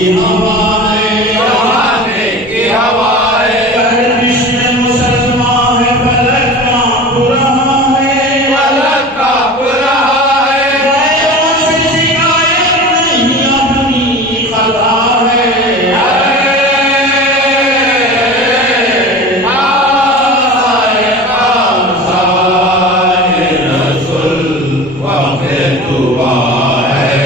کی ہوا ہے، زمانے کی ہوا ہے، گردش میں مسلمان ہے، فلک کانپ رہا ہے، فلک کانپ رہا ہے، غیروں سے شکایت نہیں اپنی خطا ہے، وقت دعا ہے،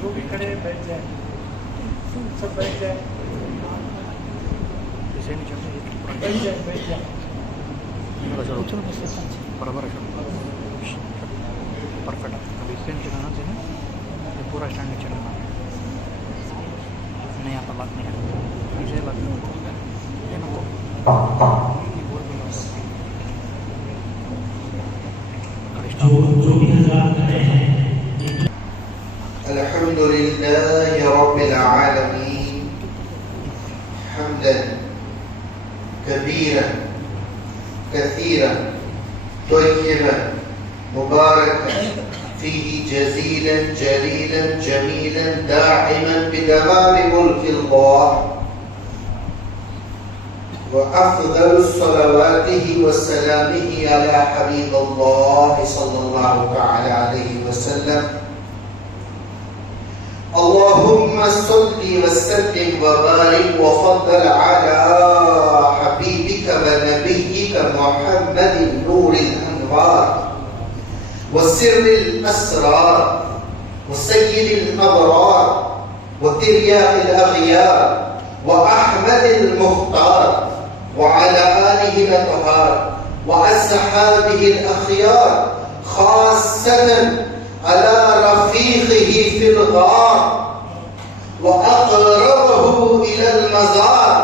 جو بھی کھڑے بیٹھ جائیں، سب بیٹھ جائیں، بیٹھ جائیں، بیٹھ جائیں. برابر پرفیکٹ. ابھی اسٹینڈ چلانا چاہیے، یہ پورا اسٹینڈ نہیں چلانا. نہیں آتا بات نہیں ہے، مجھے بات نہیں ہوتا. الحمد لله رب العالمين حمدا كبيرا كثيرا طيبا مباركا فيه جزيلا جليلا جميلا داعما بدوام ملك الله، وأفضل صلواته وسلامه على حبيب الله صلى الله تعالى عليه وسلم. اللهم صل وسلم وبارك وفضل على حبيبك ونبيك محمد نور الأنوار وسر الأسرار وسيد الأبرار وترياق الأغيار وأحمد المختار وعلى آله الأطهار وأصحابه الأخيار، خاصة على رفيقه في الغار وأقربه إلى المزار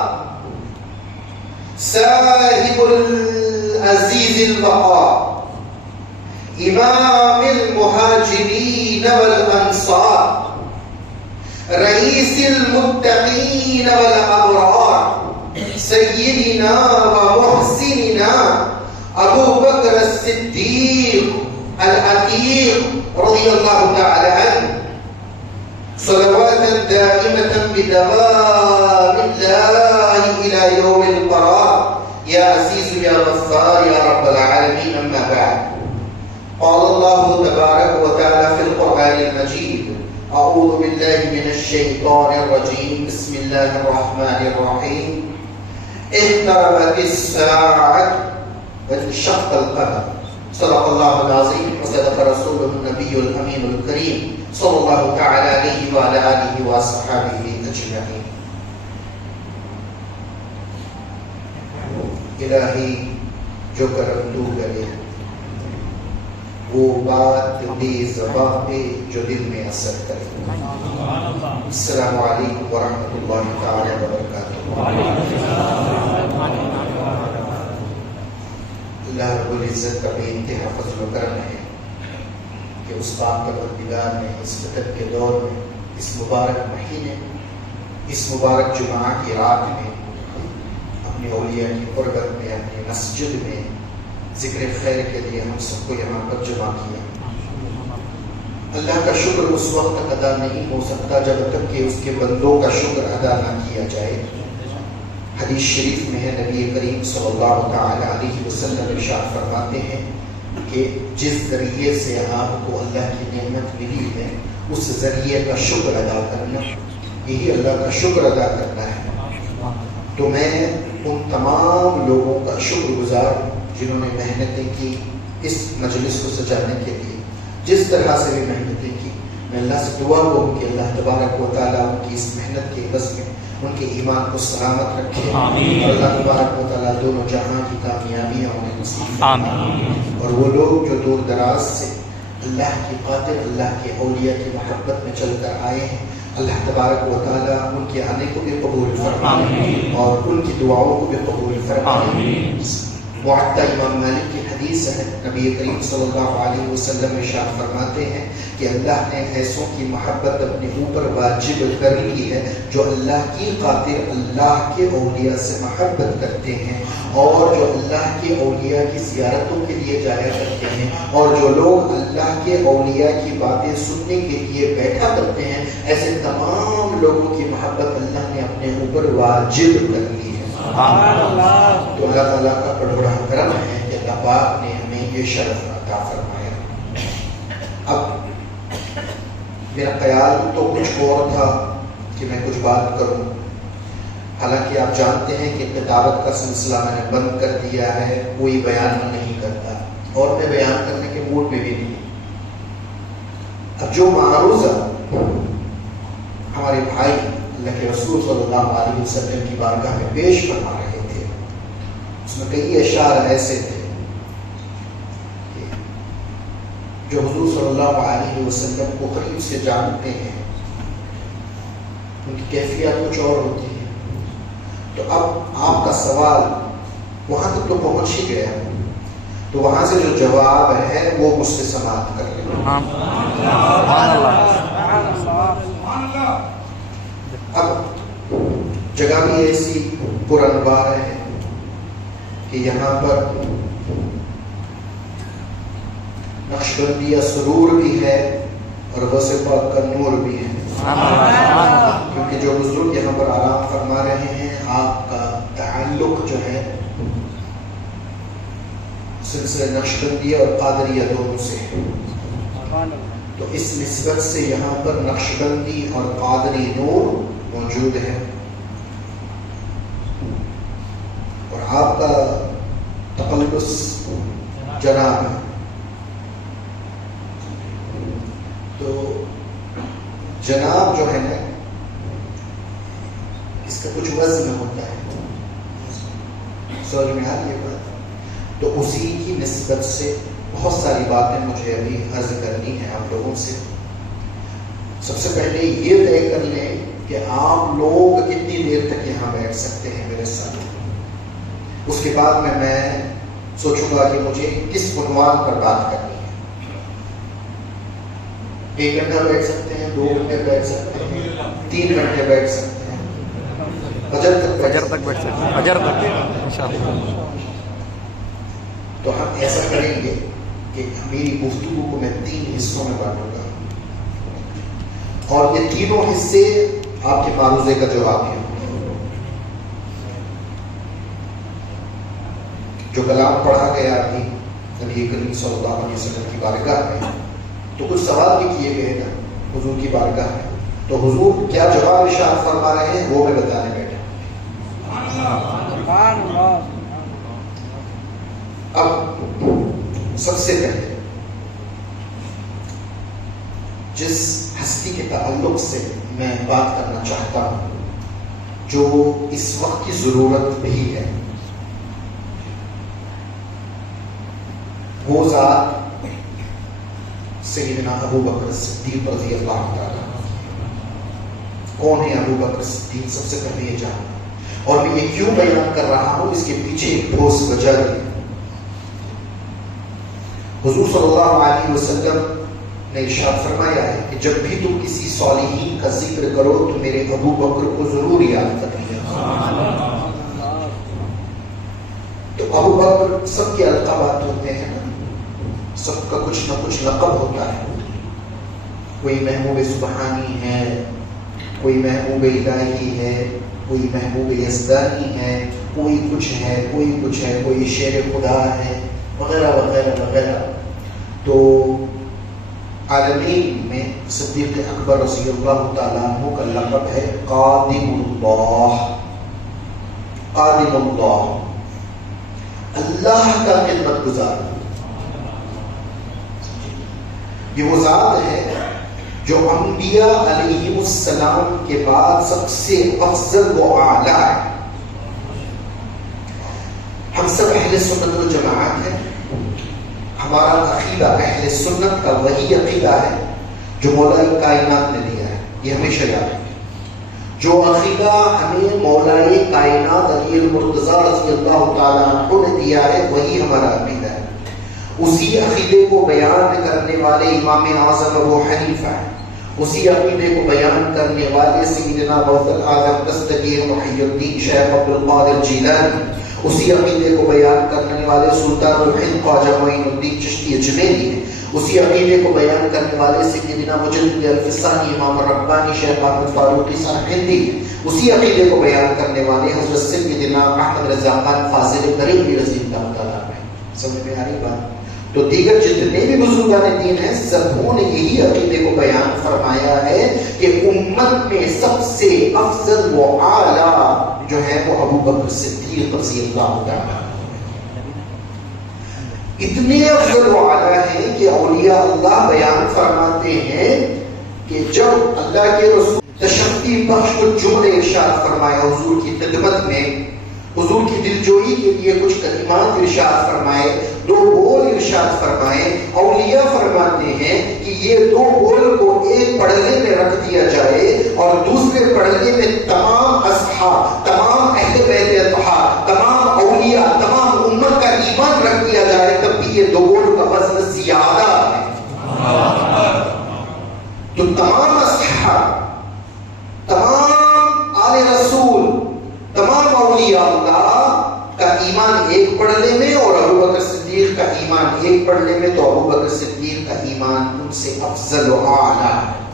صاحب العزيز البقاء إمام المهاجرين والأنصار رئيس المتقين والأبرار سيدنا ومحسننا أبو بكر الصديق العتيق رضي الله تعالى عنه، صلواتا دائمة بدوام الله إلى يوم القرار. يا عزيز يا غفار يا رب العالمين. أما بعد، قال الله تبارك وتعالى في القرآن المجيد: أعوذ بالله من الشيطان الرجيم، بسم الله الرحمن الرحيم. اقتربت الساعة وانشق القمر، صدق الله العظيم وصدق رسوله النبي الأمين الكريم صلى الله تعالى عليه وعلى آله وأصحابه أجمعين. الہی جو کرم تو کرے وہ بات بے زبان پہ جو دل میں اثر کرے. السلام علیکم ورحمۃ اللہ تعالی وبرکاتہ. اللہ رب العزت کا بے انتہا فضل و کرم ہے کہ اس پاک پروردگار نے اس فتن کے دور میں، اس مبارک مہینے، اس مبارک جمعہ کی رات میں اپنی اولیاء کی قربت میں، اپنی مسجد میں ذکر خیر کے لیے ہم سب کو یہاں پر جمع کیا. اللہ کا شکر اس وقت تک ادا نہیں ہو سکتا جب تک کہ اس کے بندوں کا شکر ادا نہ کیا جائے. حدیث شریف میں ہے، نبی کریم صلی اللہ تعالی علیہ وسلم ارشاد فرماتے ہیں کہ جس ذریعے سے آپ کو اللہ کی نعمت ملی ہے اس ذریعے کا شکر ادا کرنا، یہی اللہ کا شکر ادا کرنا ہے. تو میں ان تمام لوگوں کا شکر گزار ہوں جنہوں نے محنتیں کی اس مجلس کو سجانے کے لیے، جس طرح سے بھی محنتیں کی. میں اللہ سے دعا کروں کہ اللہ تبارک و تعالیٰ ان کی اس محنت کے عوض میں ان کے ایمان کو سلامت رکھے، اور اللہ تبارک و تعالیٰ دونوں جہاں کی کامیابیاں انہیں نصیب فرمائے. اور وہ لوگ جو دور دراز سے اللہ کی خاطر، اللہ کے اولیاء کی محبت میں چل کر آئے ہیں، اللہ تبارک و تعالیٰ ان کے آنے کو بھی قبول فرمائے اور ان کی دعاؤں کو بھی قبول فرمائے. معطا امام مالک کی حدیث ہے، نبی کریم صلی اللہ علیہ وسلم ارشاد فرماتے ہیں کہ اللہ نے ایسوں کی محبت اپنے اوپر واجب کر لی ہے جو اللہ کی خاطر اللہ کے اولیاء سے محبت کرتے ہیں، اور جو اللہ کے اولیاء کی زیارتوں کے لیے جایا کرتے ہیں، اور جو لوگ اللہ کے اولیاء کی باتیں سننے کے لیے بیٹھا کرتے ہیں، ایسے تمام لوگوں کی محبت اللہ نے اپنے اوپر واجب کر لی ہے. تو اللہ تعالیٰ کا بڑا کرم ہے کہ اللہ پاک نے ہمیں یہ شرف عطا فرمایا. اب میرا خیال تو کچھ اور تھا کہ میں کچھ بات کروں، حالانکہ آپ جانتے ہیں کہ کتابت کا سلسلہ میں نے بند کر دیا ہے، کوئی بیان نہیں کرتا اور میں بیان کرنے کے موڈ میں بھی نہیں. اب جو معروضہ ہمارے بھائی اللہ کے رسول صلی اللہ علیہ وسلم کی بارگاہ میں پیش فرما رہے تھے، اس میں کئی اشعار ایسے تھے جو حضور صلی اللہ علیہ وسلم کو قریب سے جانتے ہیں، ان کی کیفیت کچھ اور ہوتی ہے۔ تو اب آپ کا سوال وہاں تک تو پہنچ ہی گیا، تو وہاں سے جو جواب ہے وہ مجھ سے سماعت کر لیں۔ اب جگہ بھی ایسی پرانوار ہے کہ یہاں پر نقشبندیہ سرور بھی ہے اور غوث پاک کا نور بھی ہے، کیونکہ جو بزرگ یہاں پر آرام فرما رہے ہیں آپ کا تعلق جو ہے سلسلہ نقشبندیہ اور قادریہ دونوں سے، تو اس نسبت سے یہاں پر نقشبندی اور قادری نور موجود ہے، اور آپ کا تقلص جناب ہے۔ تو جناب جو ہے نا، اس کا کچھ وزن ہوتا ہے، سمجھ میں آ رہی ہے بات؟ تو اسی کی نسبت سے بہت ساری باتیں مجھے ابھی عرض کرنی ہے آپ لوگوں سے۔ سب سے پہلے یہ طے کر لیں کہ آپ لوگ کتنی دیر تک یہاں بیٹھ سکتے ہیں میرے ساتھ، اس کے بعد میں سوچوں گا کہ مجھے کس عنوان پر بات کرنی ہے۔ 1 گھنٹہ بیٹھ سکتے ہیں، 2 گھنٹے بیٹھ سکتے ہیں، 3 گھنٹے بیٹھ سکتے ہیں، فجر تک بیٹھ سکتے ہیں، فجر تک انشاءاللہ۔ تو ہم ایسا کریں گے کہ میری گفتگو کو میں 3 حصوں میں بانٹوں گا، اور یہ تینوں حصے آپ کے معروضے کا جواب ہیں۔ جو کلام پڑھا گیا ابھی نبی کریم صلی اللہ علیہ وسلم کی بارگاہ میں، تو کچھ سوال بھی کیے گئے نا حضور کی بارگاہ میں، تو حضور کیا جواب ارشاد فرما رہے ہیں وہ میں بتانے بیٹھا۔ اب سب سے پہلے جس ہستی کے تعلق سے میں بات کرنا چاہتا ہوں، جو اس وقت کی ضرورت بھی ہے، وہ ذات سیدنا ابو بکر صدیق رضی اللہ تعالیٰ۔ کون ہے ابو بکر صدیق؟ سب سے پہلے یہ جاننا، اور میں یہ کیوں بیان کر رہا ہوں اس کے پیچھے ایک ٹھوس وجہ ہے۔ حضور صلی اللہ علیہ وسلم نے ارشاد فرمایا ہے کہ جب بھی تم کسی صالحین کا ذکر کرو تو میرے ابو بکر کو ضرور یاد کریے۔ تو ابو بکر سب کے القابات ہوتے ہیں نا، سب کا کچھ نہ کچھ لقب ہوتا ہے، کوئی محبوب سبحانی ہے، کوئی محبوب الہی ہے، کوئی محبوب یزدانی ہے، کوئی کچھ ہے، کوئی کچھ ہے، کوئی شیر خدا ہے، وغیرہ وغیرہ وغیرہ۔ تو عالمین میں صدیق اکبر رضی اللہ تعالیٰ عنہ کا لقب ہے قادم اللہ، قادم اللہ، اللہ کا خدمت گزار۔ یہ وہ ذات ہے جو انبیاء علیہ السلام کے بعد سب سے افضل و اعلیٰ ہے۔ ہم سب اہل سنت و جماعت ہیں، ہمارا عقیدہ اہل سنت کا وہی عقیدہ ہے جو مولا کائنات نے دیا ہے، یہ ہمیشہ یاد رکھیں۔ جو عقیدہ ہمیں مولا کائنات علی المرتضیٰ رضی اللہ تعالیٰ عنہ نے دیا ہے وہی ہمارا عقیدہ ہے۔ اسی عقیدے کو بیان کرنے والے امام اعظم ابو حنیفہ ہیں، اسی عقیدے کو بیان کرنے والے سیدنا غوث الاعظم دستگیر محی الدین شیخ عبد القادر جیلانی، اسی عقیدے کو بیان کرنے والے سلطان الہند خواجہ معین الدین چشتی اجمیری ہیں، اسی عقیدے کو بیان کرنے والے سیدنا مجدد الفسانی امام ربانی شیخ احمد فاروقی صاحب ہندی ہیں، اسی عقیدے کو بیان کرنے والے حضرت سیدنا احمد رضا خان فاضل بریلوی رضی اللہ تعالیٰ عنہ۔ سمجھ میں آ رہی بات؟ تو دیگر جتنے بھی بزرگان دین ہیں سبوں نے یہی عقیدے کو بیان فرمایا ہے کہ امت میں سب سے افضل و اعلیٰ جو ہے وہ ابو بکر صدیق رضی اللہ تعالیٰ، اتنے افضل و اعلیٰ ہیں کہ اولیاء اللہ بیان فرماتے ہیں کہ جب اللہ کے رسول تشفی بخش کچھ جملے ارشاد فرمائے حضور کی خدمت میں، حضور کی دلجوئی کے لیے کچھ کلمات ارشاد فرمائے، 2 بول ارشاد فرمائے۔ اولیاء فرماتے ہیں کہ یہ 2 بول کو ایک پڑھنے میں رکھ دیا جائے اور دوسرے پڑھنے میں تمام اصحاب، تمام اہل بیت اطہار، تمام اولیاء، تمام امت کا ایمان رکھ دیا جائے، تب بھی یہ 2 بول کا وزن زیادہ ہے۔ تو تمام اصحاب، تمام آل رسول، تمام اولیاء اللہ کا ایمان ایک پڑھنے میں اور ابو بکر صدیق کا ایمان ایک پڑھنے میں، تو ابو بکر صدیق کا ایمان ان سے افضل و اعلیٰ ہے۔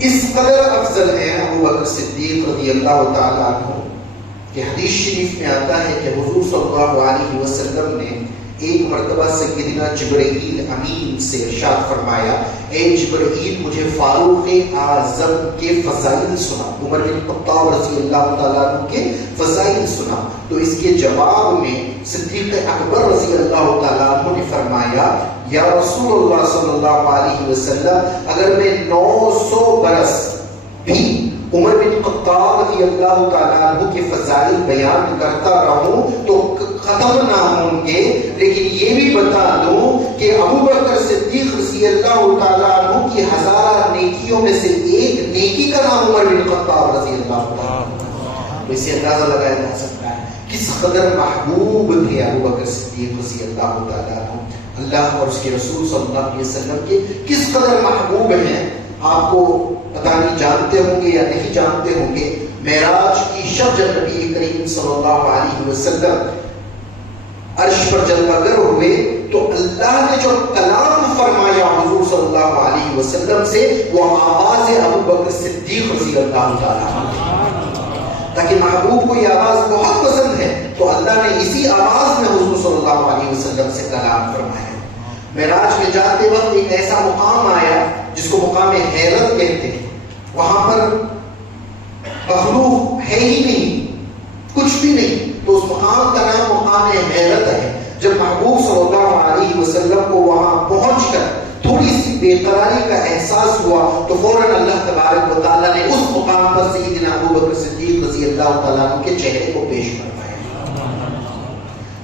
اس قدر افضل ہے ابو بکر صدیق رضی اللہ تعالیٰ عنہ کہ حدیث شریف میں آتا ہے کہ حضور صلی اللہ علیہ وسلم نے ایک مرتبہ سیدنا جبرائیل امین سے ارشاد فرمایا، اے جبرائیل مجھے فاروق اعظم کے فضائل سنا، عمر بن خطاب رضی اللہ تعالیٰ عنہ کے فضائل سنا۔ تو اس کے جواب میں صدیق اکبر رضی اللہ تعالیٰ عنہ نے فرمایا، یا رسول اللہ صلی اللہ علیہ وسلم اگر میں 900 برس بھی عمر بن خطاب رضی اللہ تعالیٰ عنہ کے فضائل بیان کرتا رہوں تو ختم نہ ہوں گے، لیکن یہ بھی بتا دوں کہ ابو بکر صدیق رضی اللہ تعالیٰ عنہ کی 1000 نیکیوں میں سے ایک نیکی کا نام عمر بن خطاب رضی اللہ تعالیٰ عنہ۔ اسے اندازہ لگایا جا سکتا ہے کس قدر محبوب تھے ابو بکر صدیق رضی اللہ تعالیٰ عنہ، اللہ اور اس کے رسول صلی اللہ علیہ وسلم کے کس قدر محبوب ہیں۔ آپ کو پتہ نہیں جانتے ہوں گے یا نہیں جانتے ہوں گے، معراج کی شب جب نبی کریم صلی اللہ علیہ وسلم عرش پر جلوہ گر ہوئے تو اللہ نے جو کلام فرمایا حضور صلی اللہ علیہ وسلم سے، وہ آواز ابو بکر صدیق رضی اللہ تعالیٰ عنہ، تاکہ محبوب کو یہ آواز بہت پسند ہے تو اللہ نے اسی آواز میں حضور صلی اللہ علیہ وسلم سے کلام فرمایا۔ معراج میں جاتے وقت ایک ایسا مقام آیا جس کو مقام حیرت کہتے ہیں، وہاں پر مخلوق ہے ہی نہیں، کچھ بھی نہیں، تو اس مقام کا نام مقام حیرت ہے۔ جب محبوب صلی اللہ علیہ وسلم کو وہاں پہنچ کر تھوڑی سی بے قراری کا احساس ہوا تو فوراً اللہ تبارک و تعالیٰ نے اس مقام پر سیدنا ابو بکر صدیق رضی اللہ تعالیٰ عنہ کے چہرے کو پیش فرمایا۔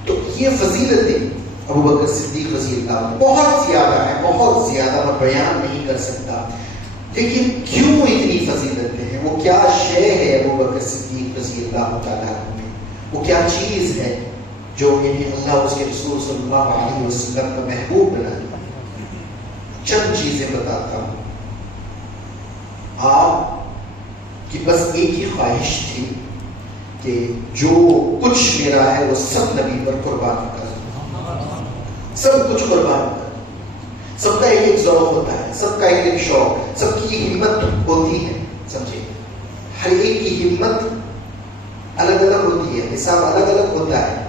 تو یہ فضیلتیں ابو بکر صدیق رضی اللہ عنہ بہت زیادہ ہے، بہت زیادہ، میں بیان نہیں کر سکتا، لیکن کیوں اتنی فضیلتیں ہیں، وہ کیا شے ہے ابو بکر صدیق رضی اللہ تعالیٰ عنہ میں، وہ کیا چیز ہے جو انہیں اللہ اس کے رسول صلی اللہ علیہ وسلم کا محبوب بنا دیا۔ چند چیزیں بتاتا ہوں۔ آپ کی بس ایک ہی خواہش تھی کہ جو کچھ میرا ہے وہ سب نبی پر قربان کر، سب کچھ قربان کر۔ سب کا ایک ذوق ہوتا ہے، سب کا ایک شوق، سب کی ہمت ہوتی ہے، سمجھے، ہر ایک کی ہمت الگ الگ ہوتی ہے، حساب الگ الگ ہوتا ہے،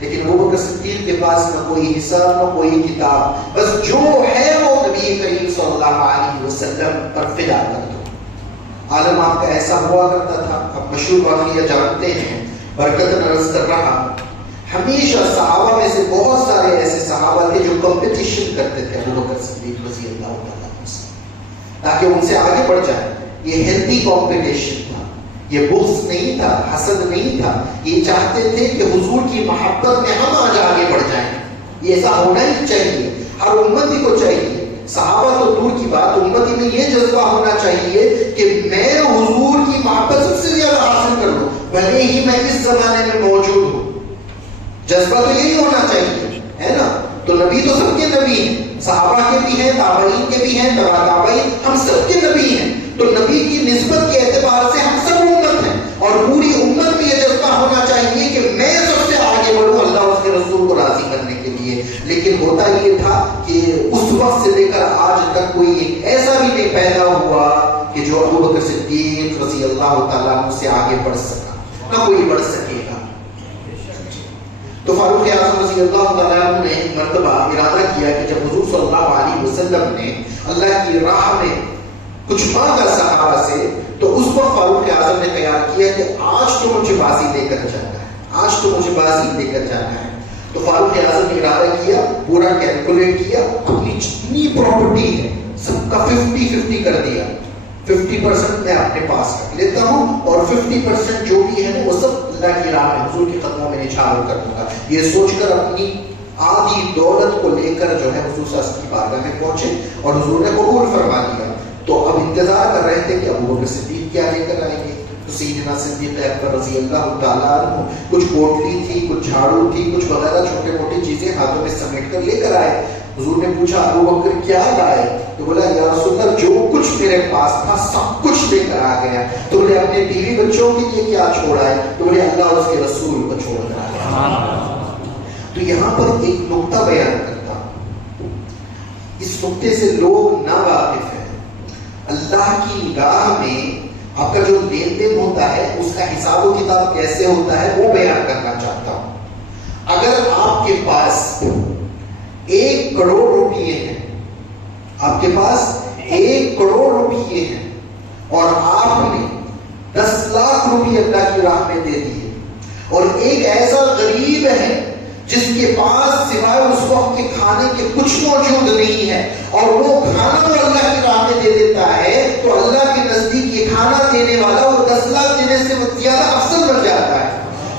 لیکن ابو بکر صدیق کے پاس نہ کوئی حساب نہ کوئی کتاب، بس جو ہے وہ نبی کریم صلی اللہ علیہ وسلم پر فدا کر دو۔ عالم آپ کا ایسا ہوا کرتا تھا، آپ مشہور واقعہ جانتے ہیں، برکت نرس کر رہا، ہمیشہ صحابہ میں سے بہت سارے ایسے صحابہ تھے جو کمپٹیشن کرتے تھے ابو بکر صدیق رضی اللہ تعالیٰ عنہ سے، تاکہ ان سے آگے بڑھ جائے۔ یہ ہیلتھی کمپٹیشن تھا، یہ بغض نہیں تھا، حسد نہیں تھا، یہ چاہتے تھے کہ حضور کی محبت میں ہم آج آگے بڑھ جائیں۔ یہ ایسا ہونا ہی چاہیے، ہر امتی کو چاہیے، صحابہ تو دور کی بات، امتی میں یہ جذبہ ہونا چاہیے کہ میں حضور کی محبت سب سے زیادہ حاصل کر لوں، بھلے ہی میں اس زمانے میں موجود ہوں۔ جذبہ تو یہی ہونا چاہیے، ہے نا؟ تو نبی تو سب کے نبی ہیں، صحابہ کے بھی ہیں، تابعین کے بھی ہیں، تبع تابعین، ہم سب کے نبی ہیں۔ تو نبی کی نسبت کے اعتبار سے ہم سب امت ہیں، اور پوری امت میں یہ جذبہ ہونا چاہیے کہ میں سب سے آگے بڑھوں اللہ اور اس کے رسول کو راضی کرنے کے لیے۔ لیکن ہوتا یہ تھا کہ اس وقت سے لے کر آج تک کوئی ایک ایسا بھی نہیں پیدا ہوا کہ جو ابو بکر صدیق رضی اللہ تعالیٰ عنہ سے آگے بڑھ سکا، نہ کوئی بڑھ سکے گا۔ تو فاروق اعظم رضی اللہ تعالیٰ عنہ نے ایک مرتبہ ارادہ کیا کہ جب حضور صلی اللہ علیہ وسلم نے اللہ کی راہ میں کچھ مانگا صحابہ سے، تو اس وقت فاروق اعظم نے تیار کیا کہ آج تو مجھے بازی لے کر جانا ہے، آج تو مجھے بازی لے کر جانا ہے۔ تو فاروق اعظم نے ارادہ کیا، پورا کیلکولیٹ کیا، اپنی جتنی پراپرٹی ہے سب کا 50-50 کر دیا. 50% میں اپنے پاس رکھ لیتا ہوں اور 50% جو بھی ہے وہ سب اللہ کی راہ میں حضور کے قدموں میں نچھاور کر دوں گا. یہ سوچ کر اپنی آدھی دولت کو لے کر جو ہے حضور صلی اللہ علیہ وسلم کی بارگاہ میں پہنچے اور حضور نے قبول فرما لیا. تو اب انتظار کر رہے تھے کہ ابو بکر صدیق کیا لے کر آئیں گے. تو سیدنا صدیق اکبر رضی اللہ تعالیٰ عنہ کچھ پوٹلی تھی, کچھ جھاڑو تھی, کچھ وغیرہ چھوٹے موٹی چیزیں ہاتھوں میں سمیٹ کر لے کر آئے. حضور نے پوچھا ابو بکر کیا لائے؟ تو بولا یا رسول اللہ جو کچھ میرے پاس تھا سب کچھ لے کر آ گیا. تو بولے اپنے بیوی بچوں کے لیے کیا چھوڑا ہے؟ تو بولے اللہ اور اس کے رسول کو چھوڑ کر آ گیا. تو یہاں پر ایک نقطہ بیان کرتا ہوں, اس نقطے سے لوگ نا واقف ہیں. اللہ کی نگاہ میں آپ کا جو لین دین ہوتا ہے اس کا حساب و کتاب کیسے ہوتا ہے وہ بیان کرنا چاہتا ہوں. اگر آپ کے پاس 1 کروڑ روپیے ہیں, آپ کے پاس 1 کروڑ روپیے ہیں اور آپ نے 10 لاکھ روپیے اللہ کی راہ میں دے دیے, اور ایک ایسا غریب ہے جس کے پاس سوائے اس وقت کے کھانے کے کچھ موجود نہیں ہے اور وہ کھانا وہ اللہ کی راہ میں دے دیتا ہے, تو اللہ کے نزدیک یہ کھانا دینے والا وہ 10 لاکھ دینے سے وہ زیادہ افضل بن جاتا ہے,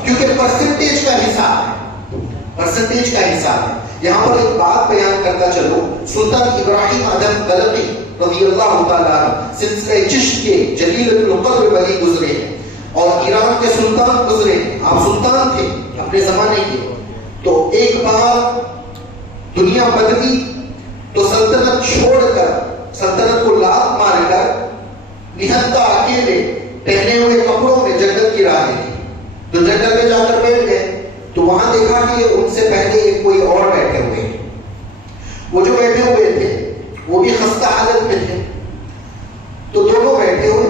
کیونکہ پرسنٹیج کا حساب ہے, پرسنٹیج کا حساب ہے. یہاں پر ایک بات بیان کرتا چلو, سلطان ابراہیم ادم غلطی رضی اللہ تعالیٰ عنہ سلسلہ چشت کے جلیل القدر ولی گزرے ہیں اور ایران کے سلطان گزرے ہیں. آپ سلطان تھے اپنے زمانے کے. تو ایک بار دنیا بدلی تو سلطنت چھوڑ کر, سلطنت کو لات مار کر نہتا اکیلے پہنے ہوئے کپڑوں میں جنگل کی راہ لی. تو جنگل میں جا کر بیٹھ گئے تو وہاں دیکھا کہ ان سے پہلے کوئی اور بیٹھے ہوئے ہیں. وہ جو بیٹھے ہوئے تھے وہ بھی خستہ حالت میں تھے. تو دونوں بیٹھے ہوئے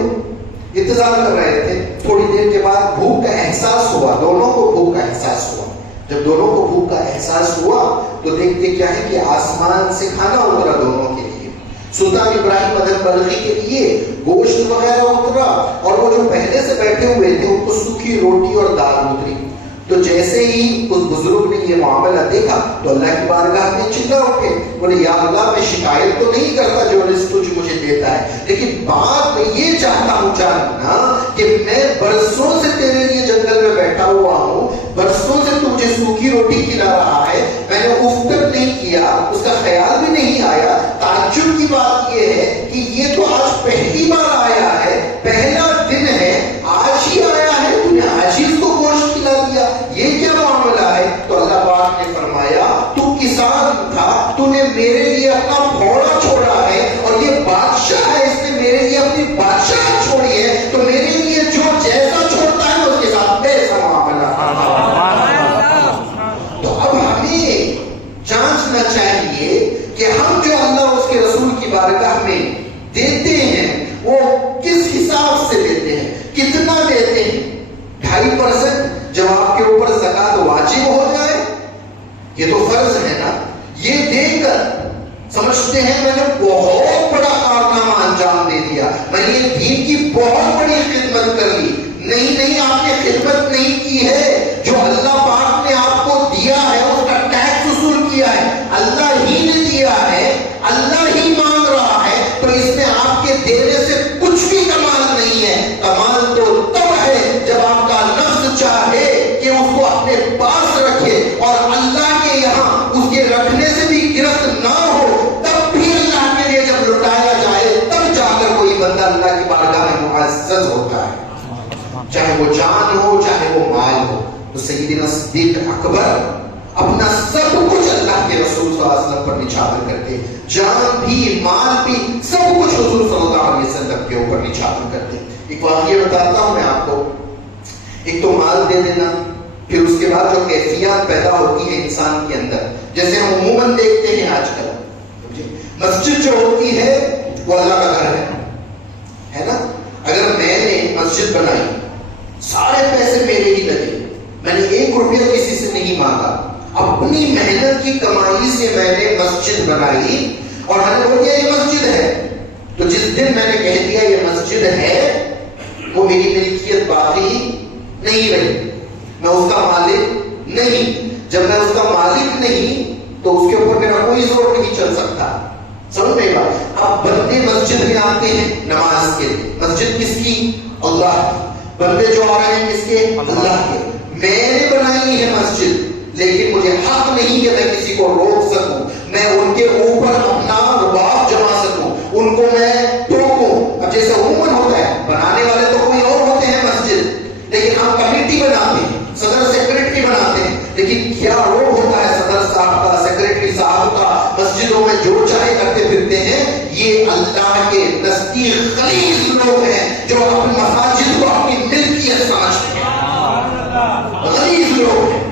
انتظار کر رہے تھے. تھوڑی دیر کے بعد بھوک کا احساس ہوا, دونوں کو بھوک کا احساس ہوا. جب دونوں کو بھوک کا احساس ہوا تو دیکھتے کیا ہے کہ آسمان سے کھانا اترا دونوں کے لیے. سلطان ابراہیم ادم بلخی کے لیے گوشت وغیرہ اترا اور وہ جو پہلے سے بیٹھے ہوئے تھے ان کو سوکھی روٹی اور دال اتری. تو جیسے ہی اس بزرگ نے یہ معاملہ دیکھا تو اللہ کی بارگاہ میں چلا اٹھے, بولے یا اللہ میں شکایت تو نہیں کرتا جو رزق تجھ مجھے دیتا ہے, لیکن بات میں یہ چاہتا ہوں جاننا کہ میں برسوں سے تیرے لیے جنگل میں بیٹھا ہوا ہوں, برسوں سے تو مجھے سوکھی روٹی کھلا رہا ہے, میں نے اف تک نہیں کیا, اس کا خیال بھی نہیں آیا. تعجب کی بات یہ ہے کہ یہ تو آج پہلی بار آیا ہے, پہلا دن ہے, آج ہی آیا ہے, تو نے آج ہی اس کو گوشت کھلا دیا, یہ کیا معاملہ ہے؟ تو اللہ پاک نے فرمایا تو کسان تھا, تو نے میرے لیے اپنا گھوڑا چھوڑا ہے, اور یہ بادشاہ ہے اس نے میرے لیے اپنی بادشاہ چھوڑی ہے, تو میرے لیے جو جیسا چھوڑتا ہے اس کے ساتھ ویسا معاملہ. تو اب ہمیں جانچنا چاہیے کہ ہم جو اللہ اس کے رسول کی بارگاہ میں دیتے ہیں وہ کس حساب سے دیتے ہیں, کتنا دیتے ہیں. 2.5% جب آپ کے اوپر زکات واجب ہو جائے, یہ تو فرض ہے نا, یہ دے کر سمجھتے ہیں میں نے بہت بڑا کارنامہ انجام دے دیا, میں نے دین کی بہت بڑی خدمت کر لی. نہیں, آپ نے خدمت نہیں کی ہے, جو اللہ پاک نے آپ کو دیا ہے اس کا ٹیکس وصول کیا ہے, اللہ ہی نے دیا ہے, اللہ ہی مانگ رہا ہے, تو اس میں آپ کے دینے سے کچھ بھی کمال نہیں ہے. کمال تو تب ہے جب آپ کا نفس چاہے کہ اس کو اپنے پاس رکھے اور اللہ کے یہاں اس کے رکھنے سے بھی گرفت نہ ہو, تب بھی اللہ کے لیے جب لٹایا جائے تب جا کر کوئی بندہ اللہ کی بارگاہ میں معزز ہوتا ہے, چاہے وہ جان ہو چاہے وہ مال ہو. تو سیدنا صدیق اکبر اپنا سب کچھ اللہ کے رسول صلی اللہ علیہ وسلم پر نچھاور کرتے, جان بھی مال بھی سب کچھ حضور صلی اللہ علیہ وسلم کے اوپر نچھاور کرتے. ایک واقعہ بتاتا ہوں میں آپ کو. ایک تو مال دے دینا, پھر اس کے بعد جو کیفیات پیدا ہوتی ہے انسان کے اندر, جیسے ہم عموماً دیکھتے ہیں آج کل مسجد جو ہوتی ہے وہ اللہ کا گھر ہے نا. اگر میں نے مسجد بنائی, سارے پیسے میرے ہی لگے, میں نے 1 روپیہ کسی سے نہیں مانگا, اپنی محنت کی کمائی سے میں نے مسجد بنائی اور میں نے بول دیا یہ مسجد ہے, تو جس دن میں نے کہہ دیا یہ مسجد ہے وہ میری ملکیت باقی نہیں رہی, میں اس کا مالک نہیں. جب میں اس کا مالک نہیں تو اس کے اوپر میرا کوئی زور نہیں چل سکتا. سمجھ میں بات؟ اب بندے مسجد میں آتے ہیں نماز کے لیے، مسجد کس کی؟ اللہ کی، بندے جو آ رہے ہیں کس کے؟ اللہ کے۔ میں نے بنائی ہے مسجد، لیکن مجھے حق نہیں کہ میں کسی کو روک سکوں، میں ان کے اوپر اپنا رباب جما سکوں، ان کو میں ٹوکوں۔ اب جیسے عموماً ہوتا ہے، بنانے والے تو کوئی اور ہوتے ہیں مسجد، لیکن ہم کمیٹی بناتے ہیں، صدر سیکرٹری بناتے ہیں، لیکن کیا روک ہوتا ہے صدر صاحب کا، سیکرٹری صاحب کا، مسجدوں میں جو چاہے کرتے پھرتے ہیں۔ یہ اللہ کے نزدیک غلیظ لوگ ہیں جو اپنی مساجد کو اپنی ملکیت سمجھتے ہیں، غلیظ لوگ ہیں۔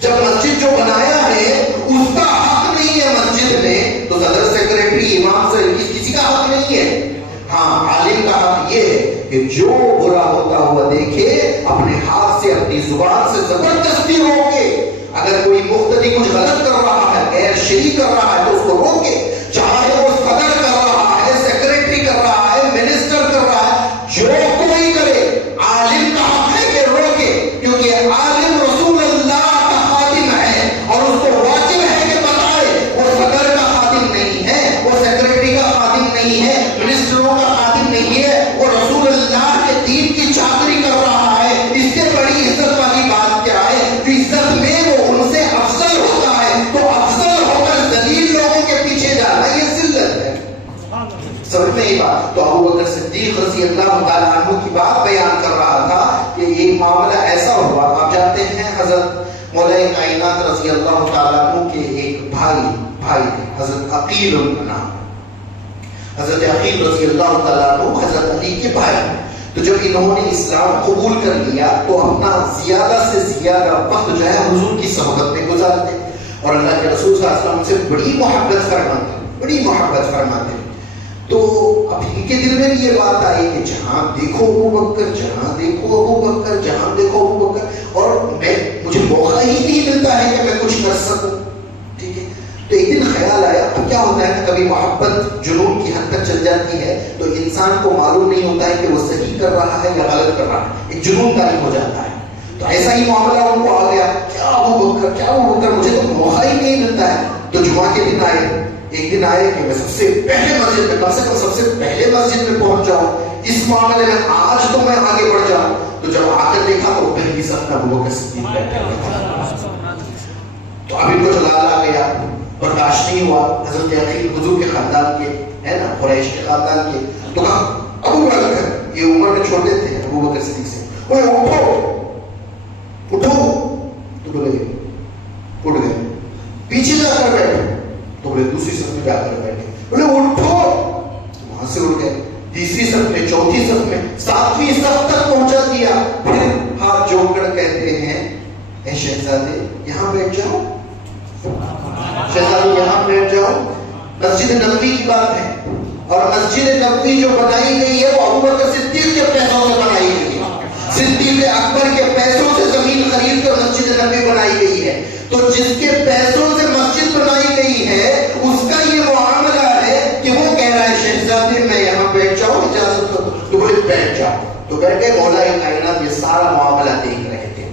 جب مسجد جو بنایا ہے اس کا حق نہیں ہے مسجد میں، تو صدر سیکرٹری امام سے کسی کا حق نہیں ہے۔ ہاں، عالم کا حق یہ ہے کہ جو برا ہوتا ہوا دیکھے اپنے ہاتھ سے اپنی زبان سے زبردستی روکے۔ اگر کوئی مقتدی کچھ غلط کر رہا ہے، غیر شرعی کر رہا ہے، تو اس کو روکے، چاہے وہ صدر کر رہا ہے، سیکرٹری کر رہا ہے، منسٹر کر رہا ہے، جو کوئی کرے، عالم کا حق ہے کہ روکے، کیونکہ عالم رسول اللہ کا خادم ہے اور اس کو واجب ہے کہ بتائے۔ وہ صدر کا خادم نہیں ہے، وہ سیکرٹری کا خادم نہیں ہے، منسٹروں کا خادم نہیں ہے، وہ رسول اللہ کے دین کی چاکری کر رہا ہے۔ اس سے بڑی عزت والی بات کیا ہے؟ عزت میں وہ ان سے افضل ہوتا ہے، تو افضل ہو کر ذلیل لوگوں کے پیچھے جانا یہ ذلت ہے۔ سمجھ میں یہ بات؟ تو ابو بکر صدیق رضی اللہ تعالیٰ عنہ کی بات بیان کر رہا تھا کہ یہ معاملہ ایسا ہوا۔ آپ جانتے ہیں حضرت مولا کائنات رضی اللہ تعالیٰ عنہ کے ایک بھائی تھے، حضرت عقیل ان کا نام، حضرت عقیل رضی اللہ تعالیٰ عنہ حضرت علی کے بھائی۔ تو جب انہوں نے اسلام قبول کر لیا تو اپنا زیادہ سے زیادہ وقت جو ہے حضور کی صحبت میں گزارتے، اور اللہ کے رسول صلی اللہ علیہ وسلم سے بڑی محبت فرماتے۔ تو اب ان کے دل میں بھی یہ بات آئی کہ جہاں دیکھو ابو بکر، جہاں دیکھو ابو بکر، جہاں دیکھو ابو بکر، اور مجھے موقع ہی نہیں ملتا ہے کہ میں کچھ کر سکوں۔ ٹھیک ہے، تو ایک دن خیال آیا، اب کیا ہوتا ہے کبھی محبت جنون کی حد تک چل جاتی ہے تو انسان کو معلوم نہیں ہوتا ہے کہ وہ صحیح کر رہا ہے یا غلط کر رہا ہے، ایک جنون طاری ہو جاتا ہے۔ تو ایسا ہی معاملہ ان کو آ گیا، کیا ابو بکر، مجھے تو موقع ہی نہیں ملتا ہے۔ تو جمعہ کے دن آئے، ایک دن آئے کہ میں سب سے پہلے مسجد میں، کم سے کم سب سے پہلے مسجد میں پہنچ جاؤں، اس معاملے میں آج تو میں آگے بڑھ جاؤں۔ تو جب آ کر دیکھا تو پہلی صف میں ابو بکر صدیق بیٹھے ہوئے تھے۔ تو اب ان کو جلال آ گیا، برداشت نہیں ہوا۔ حضرت عقیل حضور کے خاندان کے ہے نا، قریش کے خاندان کے، تو کہا ابو بکر، یہ عمر میں چھوٹے تھے ابو بکر صدیق سے، اٹھو تو بولے اٹھ گئے، پیچھے جا کر بیٹھے تو بولے دوسری صف میں جا کر بیٹھے، بولے اٹھو وہاں سے اٹھ گئے، تیسری صف میں، چوتھی صف میں، ساتویں صف تک پہنچا دیا۔ پھر ہاتھ جوڑ کر کہتے ہیں اے شہزادے یہاں بیٹھ جاؤ، شہزادے یہاں بیٹھ جاؤ۔ مسجد نبوی کی بات ہے، اور مسجد نبوی جو بنائی گئی ہے وہ ابو بکر صدیق کے پیسوں سے بنائی گئی ہے، صدیق اکبر کے پیسوں سے زمین خرید کر مسجد نبوی بنائی گئی ہے۔ تو جس کے پیسوں سے مسجد بنائی گئی ہے اس کا یہ معاملہ ہے کہ وہ کہہ رہا ہے شہزادے میں یہاں بیٹھ جاؤ، اجازت دو، تو بولے بیٹھ جاؤ۔ تو بیٹھ کے مولا کائنات یہ سارا معاملہ دیکھ رہے تھے۔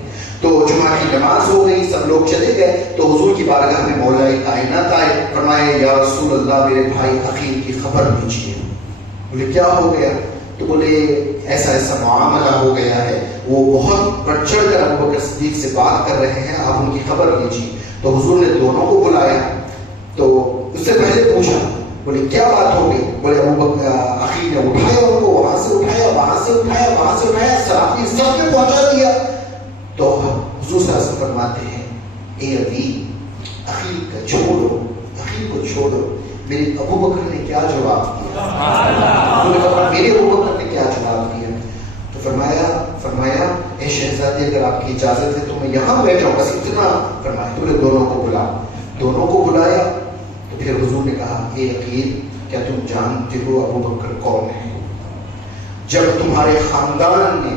تو جمعہ کی نماز ہو گئی، سب لوگ چلے گئے، تو حضور کی بارگاہ میں مولا کائنات آئے، فرمائے یا رسول اللہ میرے بھائی عقیل کی خبر دیجیے۔ بولے کیا ہو گیا؟ تو بولے ایسا ایسا معاملہ ہو گیا ہے، وہ بہت بڑھ چڑھ کر ابو بکر صدیق سے بات کر رہے ہیں، آپ ان کی خبر لیجیے۔ تو حضور نے دونوں کو بلایا، تو اس سے پہلے پوچھا، بولے کیا بات ہو گئی؟ بولے ابو بکر عقیل نے اٹھایا ان کو، وہاں سے اٹھایا، وہاں سے اٹھایا، وہاں سے اٹھایا، ساتویں صف میں پہنچا دیا۔ تو حضور صلی اللہ علیہ وسلم فرماتے ہیں اے علی، عقیل کا چھوڑو، عقیل کو چھوڑو، میرے ابو بکر نے کیا جواب دیا؟ میرے ابو بکر نے کیا جواب دیا؟ تو فرمایا اے شہزادے اگر آپ کی اجازت ہے تو میں یہاں بیٹھ جاؤں، بس اتنا فرمایا۔ تو دونوں کو بلا، دونوں کو بلایا۔ تو پھر حضور نے کہا اے عقیل کیا تم جانتے ہو ابو بکر کون ہے؟ جب تمہارے خاندان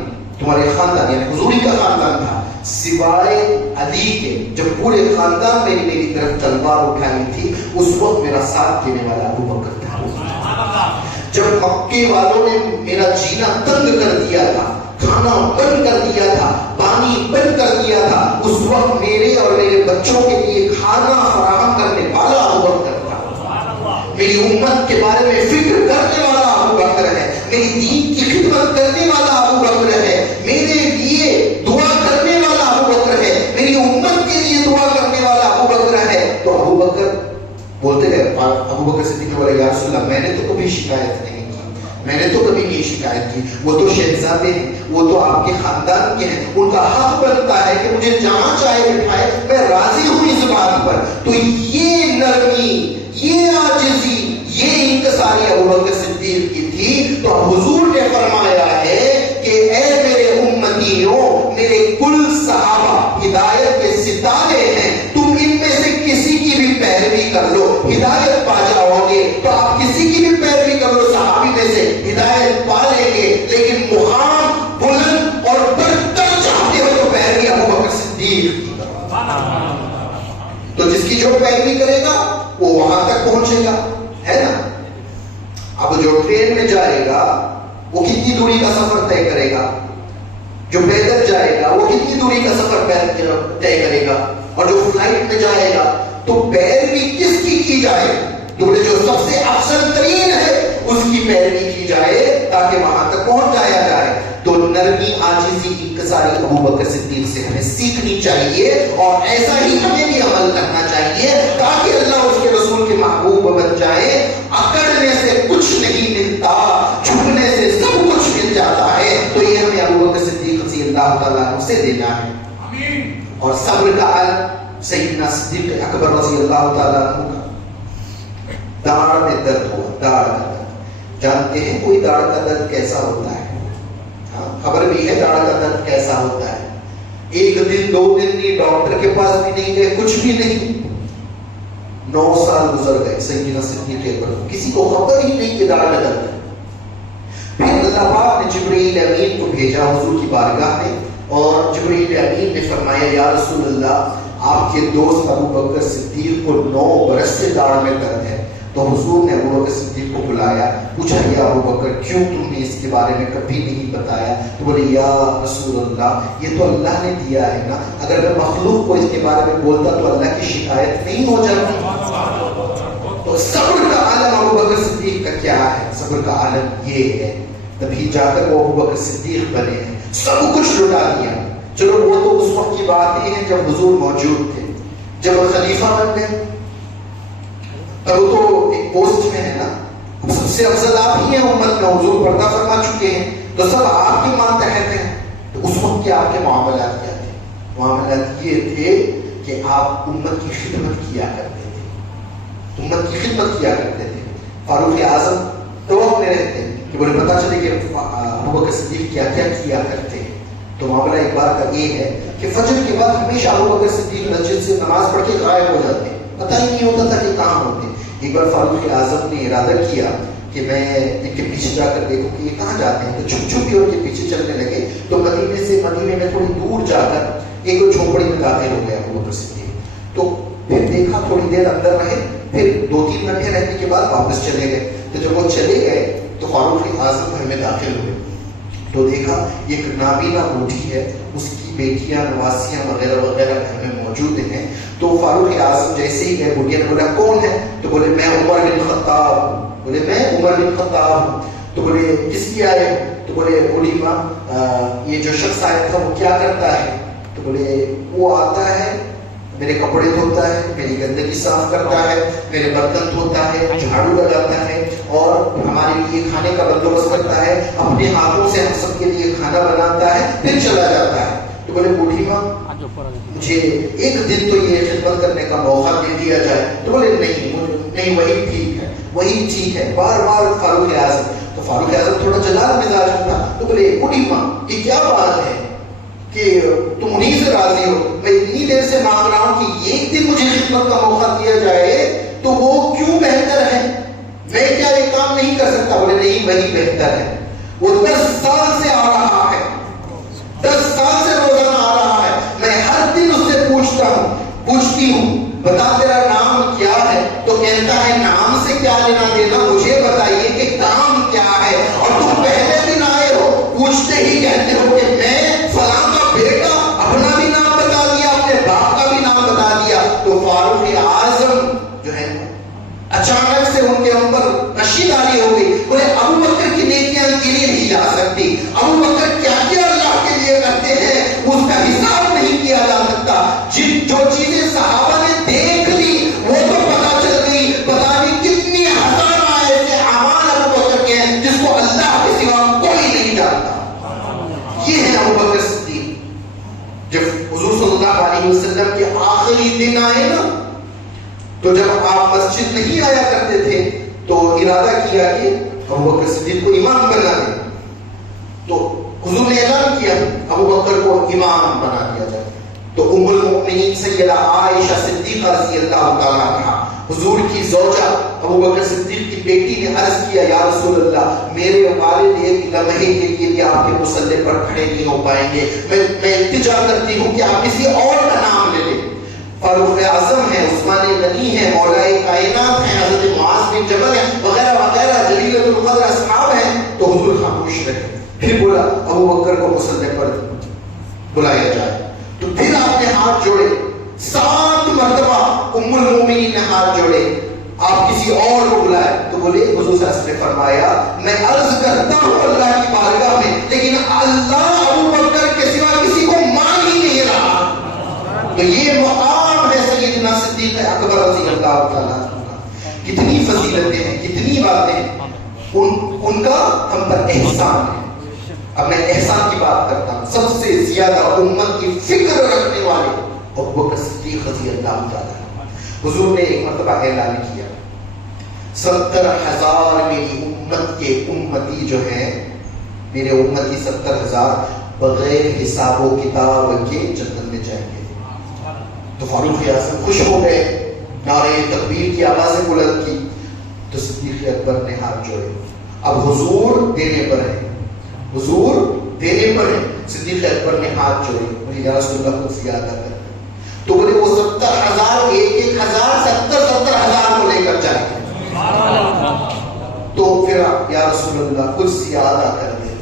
یعنی حضوری کا خاندان تھا، سوائے علی کے جب پورے خاندان نے میری طرف تلوار اٹھائی تھی، اس وقت میرا ساتھ دینے والا ابو بکر تھا۔ جب مکے والوں نے میرا جینا تنگ کر دیا تھا، کھانا بند کر دیا تھا، پانی بند کر دیا تھا، اس وقت میرے اور میرے بچوں کے لیے کھانا فراہم کرنے والا ابو بکر تھا۔ میری امت بارے میں فکر کرنے والا ابو بکر ہے، میری دین کی خدمت کرنے والا ابو بکر ہے، میرے لیے دعا کرنے والا ابو بکر ہے، میری امت کے لیے دعا کرنے والا ابو بکر ہے. تو ابو بکر بولتے گئے، ابو بکر صدیق بولے یا رسول اللہ میں نے تو کبھی شکایت نہیں کی، میں نے تو کبھی نہیں شکایت کی، وہ تو شہزادے ہیں، وہ تو آپ کے خاندان کے ہیں، ان کا حق بنتا ہے کہ مجھے جہاں چاہے بٹھائے، میں راضی ہوں اس بات پر. تو یہ نرمی، یہ عاجزی، یہ انکساری ابو بکر صدیق کی تھی. تو حضور نے فرمایا ہے کہ اے میرے امتیوں، میرے کل صحابہ ہدایت کے ستارے ہیں، تم ان میں سے کسی کی بھی پیروی کر لو ہدایت پا جاؤ گے. تو آپ کسی کی بھی پیروی کر لو صحابی میں سے ہدایت پا لیں گے، لیکن مقام بلند اور برتر چاہتے ہو تو پیروی ابو بکر صدیق کی کرو. تو جس کی جو پیروی کرے گا وہ وہاں تک پہنچے گا، ہے نا. اب جو ٹرین میں جائے گا وہ کتنی دوری کا سفر طے کرے گا، جو پیدل جائے گا وہ کتنی دوری کا سفر طے کرے گا، اور جو فلائٹ میں جائے گا تو پیروی کس کی جائے؟ تو جو سب سے افضل ترین ہے اس کی پیروی کی جائے تاکہ وہاں تک پہنچ جایا جائے. تو نرمی، عاجزی، انکساری ابو بکر صدیق سے ہمیں سیکھنی چاہیے، اور ایسا ہی ہمیں بھی عمل کرنا چاہیے تاکہ اللہ اس کے رسول کے محبوب بن جائے. اکڑنے سے کچھ نہیں ملتا، جھکنے سے سب کچھ مل جاتا ہے. تو یہ ہمیں ابو بکر صدیق رضی اللہ تعالیٰ عنہ سے دینا ہے. اور صبر کا عالم سیدنا صدیق اکبر رضی اللہ تعالیٰ عنہ کا داڑھ میں درد ہوا، داڑھ کا درد. جانتے ہیں کوئی داڑھ کا درد کیسا ہوتا ہے؟ خبر بھی ہے داڑھ کا درد کیسا ہوتا ہے. ایک دن 2 دن نہیں، ڈاکٹر کے پاس بھی نہیں گئے، کچھ بھی نہیں. 9 سال گزر گئے سیدنا صدیق اکبر، کسی کو خبر ہی نہیں کہ داڑھ کا درد ہے. پھر اللہ پاک نے جبرائیل امین کو بھیجا حضور کی بارگاہ میں، اور جبرائیل امین نے فرمایا یا رسول اللہ آپ کے دوست ابو بکر صدیق کو 9 برس سے داڑھ میں درد ہے. تو حضور نے ابو بکر صدیق کو بلایا، پوچھا یا ابو بکر کیوں تم نے اس کے بارے میں کبھی نہیں بتایا؟ تو بولے یا رسول اللہ یہ تو اللہ نے دیا ہے نا، اگر میں مخلوق کو اس کے بارے میں بولتا تو اللہ کی شکایت نہیں ہو جاتی. تو صبر کا عالم ابو بکر صدیق کا کیا ہے؟ صبر کا عالم یہ ہے، تبھی جا کر وہ ابو بکر صدیق بنے ہیں. سب کچھ لٹا دیا. چلو وہ تو اس وقت کی باتیں ہیں جب حضور موجود تھے، جب وہ خلیفہ بن گئے تب تو ایک پوسٹ میں ہے نا، سب سے افضل آپ ہی ہیں امت میں، حضور پردہ فرما چکے ہیں تو سب آپ کے ماتحت ہیں. تو اس وقت کے آپ کے معاملات کیا تھے؟ معاملات یہ تھے کہ آپ امت کی خدمت کیا کرتے تھے، امت کی خدمت کیا کرتے تھے. فاروق اعظم توقع میں رہتے ہیں کہ بولے پتا چلے کہ ابو بکر صدیق کیا کیا کیا کرتے ہیں. تو معاملہ ایک بار کا یہ ہے کہ فجر کے بعد ہمیشہ ابو بکر صدیق مسجد سے نماز پڑھ کے غائب ہو جاتے ہیں، پتہ ہی نہیں ہوتا تھا کہ کہاں ہوتے. ایک بار فاروق اعظم نے ارادہ کیا کہ میں ان کے پیچھے جا کر دیکھوں کہ یہ کہاں جاتے ہیں. تو چھپ چھپ کے ان کے پیچھے چلنے لگے. تو مدینے میں تھوڑی دور جا کر ایک جھونپڑی میں داخل ہو گیا ابو بکر صدیق. تو پھر دیکھا تھوڑی دیر اندر رہے، پھر 2-3 گھنٹے رہنے کے بعد واپس چلے گئے. تو جب وہ چلے گئے تو فاروق اعظم گھر میں داخل ہوئے تو دیکھا ایک نابینا بوڑھی ہے، اس کی بیٹیاں نواسیاں وغیرہ وغیرہ گھر میں موجود ہیں. تو فاروق اعظم جیسے ہی گئے، بڑھیا نے بولا کون ہے؟ تو بولے میں عمر بن خطاب ہوں. بولے میں عمر بن خطاب ہوں. تو بولے کس لیے آئے؟ تو بولے بوڑھی ماں یہ جو شخص آیا تھا وہ کیا کرتا ہے؟ تو بولے وہ آتا ہے میرے کپڑے دھوتا ہے، میری گندگی صاف کرتا ہے، میرے برتن دھوتا ہے، جھاڑو لگاتا ہے، اور ہمارے لیے کھانے کا بندوبست کرتا ہے، اپنے ہاتھوں سے ہم سب کے لیے کھانا بناتا ہے، پھر چلا جاتا ہے. تو بولے بوڑھی ماں مجھے ایک دن تو یہ خدمت کرنے کا موقع دے دیا جائے. تو بولے نہیں وہی ٹھیک ہے، وہی ٹھیک ہے. بار بار فاروق اعظم. تو فاروق اعظم تھوڑا جلال مزاج تھا. تو بولے بوڑھی ماں یہ کیا بات ہے کہ تم انہیں سے راضی ہو؟ میں اتنی دیر سے مانگ رہا ہوں کہ ایک دن مجھے خدمت کا موقع دیا جائے تو وہ کیوں بہتر ہے؟ میں کیا یہ کام نہیں کر سکتا؟ بولے نہیں وہی بہتر ہے. وہ 10 سال سے آ رہا ہے، 10 سال سے روزانہ آ رہا ہے. میں ہر دن اس سے پوچھتی ہوں بتا تیرا نام کیا ہے؟ تو کہتا ہے نام سے کیا لینا دینا، مجھے بتائیے کہ کام کیا ہے. اور تم پہلے دن آئے ہو پوچھتے ہی کہتے ہو کہ میں فلاں کا بیٹا، اپنا بھی نام بتا دیا، اپنے باپ کا بھی نام بتا دیا. تو فاروق اعظم جو ہے اچانک سے ان کے اوپر نشے نہیں آیا کرتے تھے تو ارادہ کیا کہ ابو بکر صدیق کو امام بنا دیں. تو حضور نے اعلان کیا ابو بکر کو امام بنا دیا جائے. تو ام المؤمنین سیدہ عائشہ صدیقہ رضی اللہ تعالیٰ عنہا حضور کی زوجہ ابو بکر صدیق کی بیٹی نے عرض کیا یا رسول اللہ میرے والد ایک لمحے کے لیے بھی آپ کے مصلی پر کھڑے نہیں ہو پائیں گے, میں التجا کرتی ہوں کہ آپ کسی اور کا نام لے لیں. فاروق اعظم ہے, عثمان غنی ہے, مولا کائنات ہیں, حضرت معاذ بن جبل ہیں, وغیرہ وغیرہ جلیلۃ القدر اصحاب ہیں. تو حضور خاموش رہے. پھر بولا ابو بکر کو مصلی پر بلایا جائے. تو پھر آپ نے ہاتھ جوڑے, 7 مرتبہ ام المومنین نے ہاتھ جوڑے, آپ کسی اور کو بلائے. تو بولے حضور صلی اللہ علیہ وسلم نے فرمایا میں عرض کرتا ہوں اللہ کی بارگاہ میں, لیکن اللہ ابو بکر کے سوا کسی کو مان ہی نہیں رہا. تو یہ مقام ہے سیدنا صدیق اکبر رضی اللہ تعالیٰ عنہ. کتنی فضیلتیں ہیں, کتنی باتیں ہیں, ان کا ہم پر احسان ہے. اب میں احسان کی بات کرتا ہوں. سب سے زیادہ امت کی فکر رکھنے والے ابو بکر صدیق رضی اللہ تعالیٰ. حضور نے ایک مرتبہ اعلان کیا 70,000 میری امت کے امتی جو ہیں, میرے امتی 70,000 بغیر حساب و کتاب کے جنت میں جائیں گے. تو فاروق اعظم خوش ہو گئے, نعرہ تکبیر کی آوازیں بلند کی. تو صدیق اکبر نے ہاتھ جوڑے. اب حضور دینے پر ہے, حضور دینے پر ہے. صدیق اکبر نے ہاتھ جوڑے, مجھے یا رسول اللہ کو زیادہ کر. تو بولے وہ 70,000 ایک 70,000 کو لے کر جائیں گے. تو پھر یا رسول اللہ کچھ زیادہ کر دے.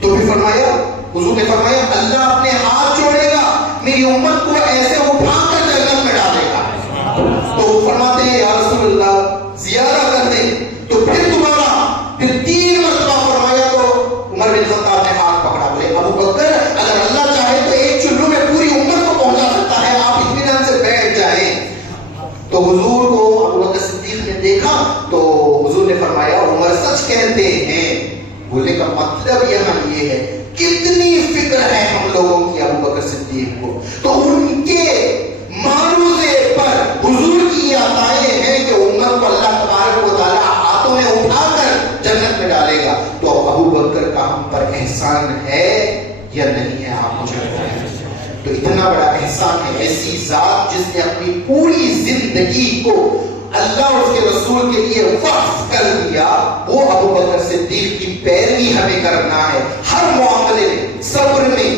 تو پھر فرمایا, حضور نے فرمایا اللہ اپنے ہاتھ جوڑے گا, میری امت کو ایسے اٹھا کر جنت میں ڈالے گا. تو فرماتے ہیں یا رسول اللہ زیادہ کر دیں. تو پھر دوبارہ پھر 3 مرتبہ فرمایا. تو عمر بن خطاب نے ہاتھ پکڑا, بولے ابو بکر اگر اللہ چاہے تو ایک چلو میں پوری امت کو پہنچا سکتا ہے, آپ اطمینان سے بیٹھ جائیں. تو حضور کو ابو بکر صدیق نے دیکھا تو حضور نے فرمایا عمر سچ کہتے ہیں. بولنے کا مطلب یہاں یہ ہے کتنی فکر ہے ہم لوگوں کی ابو بکر صدیق کو. تو ان کے معروضے پر حضور کی عطائیں ہیں کہ امت کو اللہ تبارک و تعالیٰ ہاتھوں میں اٹھا کر جنت میں ڈالے گا. تو ابو بکر کا ہم پر احسان ہے یا نہیں ہے, آپ مجھے بتائیں. تو اتنا بڑا احسان ہے, ایسی ذات جس نے اپنی پوری زندگی کو اللہ اور اس کے رسول کے لیے وقف کر دیا, وہ ابو بکر صدیق کی پیروی ہمیں کرنا ہے. ہر معاملے میں, صبر میں,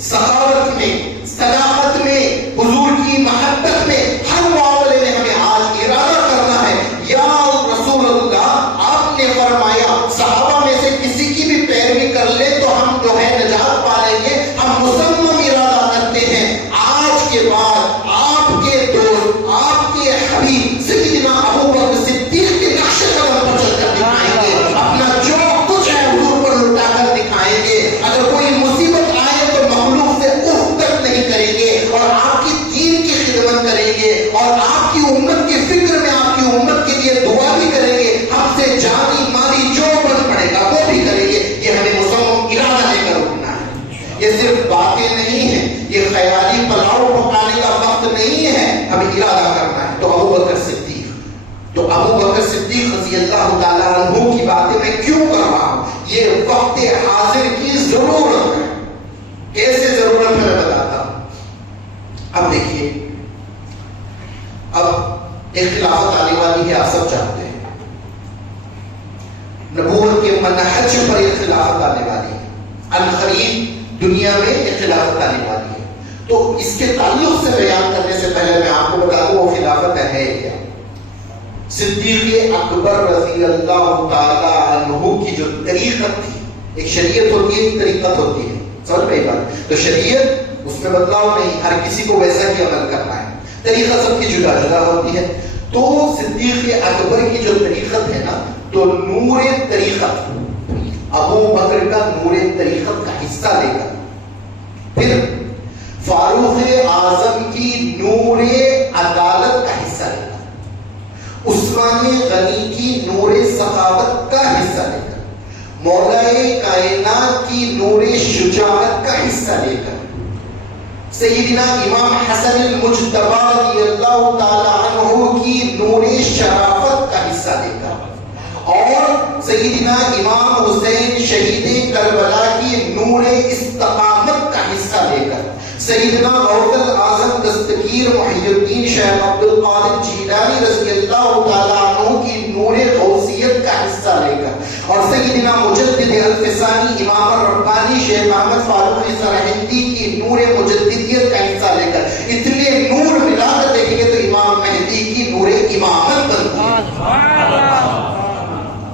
سخاوت میں, صداقت میں, حضور کی محبت میں, ہر معاملے میں ہمیں آج ارادہ کرنا ہے یا رسول اللہ آپ نے فرمایا صحابہ میں سے کسی کی بھی پیروی کر لے تو ہم جو ہے نجات پا لیں گے. ہم مصمم ارادہ کرتے ہیں آج کے بعد آپ کے دوست, آپ کے حبیب سیدنا ابو بکر صدیق کے نقش قدم پر چل کر دکھائیں گے. اپنا جو کچھ ہے حضور پر لٹا کر دکھائیں گے. اگر کوئی مصیبت آئے تو مخلوق سے اف تک نہیں کریں گے, اور آپ کی دین کی خدمت کریں گے, اور آپ کی امت کی فکر میں آپ کی امت کے لیے دعا بھی کریں گے. ہم سے جانی مالی جو بن پڑے گا وہ بھی کریں گے. یہ ہمیں مصمم ارادہ لے کر اٹھنا ہے. یہ صرف باتیں نہیں ہیں, یہ خیالی پلاؤ پکانے کا وقت نہیں ہے, ہمیں ارادہ کرنا ہے. تو ابو بکر صدیق, تو ابو بکر صدیق رضی اللہ تعالیٰ عنہ کی باتیں میں کیوں کر رہا ہوں, یہ وقت حاضر کی ضرورت ہے. کیسے ضرورت ہے میں بتاتا ہوں. اب دیکھیے, اب ایک خلافت آنے والی ہے, آپ سب جانتے ہیں. نبوت کے منہج پر ایک خلافت آنے والی ہے. عنقریب دنیا میں ایک خلافت آنے والی ہے. تو اس کے تعلق سے بیان کرنے سے پہلے میں آپ کو بتا دوں وہ خلافت ہے کیا. صدیق اکبر رضی اللہ تعالی عنہ کی جو طریقت تھی, ایک شریعت ہوتی ہے, ایک طریقت ہوتی ہے, سمجھ میں بات. تو شریعت اس میں بدلاؤ نہیں, ہر کسی کو ویسا ہی عمل کرنا ہے. طریقہ سب کی جدا جدا ہوتی ہے. تو صدیق اکبر کی جو طریقت ہے نا, تو نور طریقت ابو بکر کا نور طریقت کا حصہ لے کر, پھر فاروق اعظم کی نور عدالت کا حصہ لے کر, عثمان غنی کی نور سخاوت کا حصہ لے کر, مولا کائنات کی نور شجاعت کا حصہ لے کر, سیدنا امام حسن المجتبی رضی اللہ تعالی عنہ کی نور شرافت کا حصہ لے کر، اور سیدنا امام حسین شہید کربلا کی نور استقامت کا حصہ لے کر، سیدنا غوث الاعظم دستگیر محی الدین شیخ عبد القادر جیلانی رضی اللہ تعالی عنہ کی نور غوثیت کا حصہ لے کر، اور سیدنا مجدد الفسانی امام الربانی شیخ احمد فاروقی سرہندی کی نور مجددیت کا حصہ لے کر اتنے نور ملا کر دیکھیں گے تو امام مہدی کی نور امامت بنتی ہے۔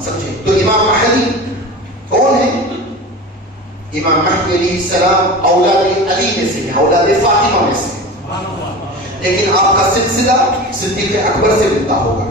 سمجھے؟ تو امام مہدی کون ہے؟ امام مہدی علیہ السلام اولاد علی میں سے ہیں، اولاد فاطمہ میں سے ہیں، لیکن آپ کا سلسلہ صدیق اکبر سے ملتا ہوگا،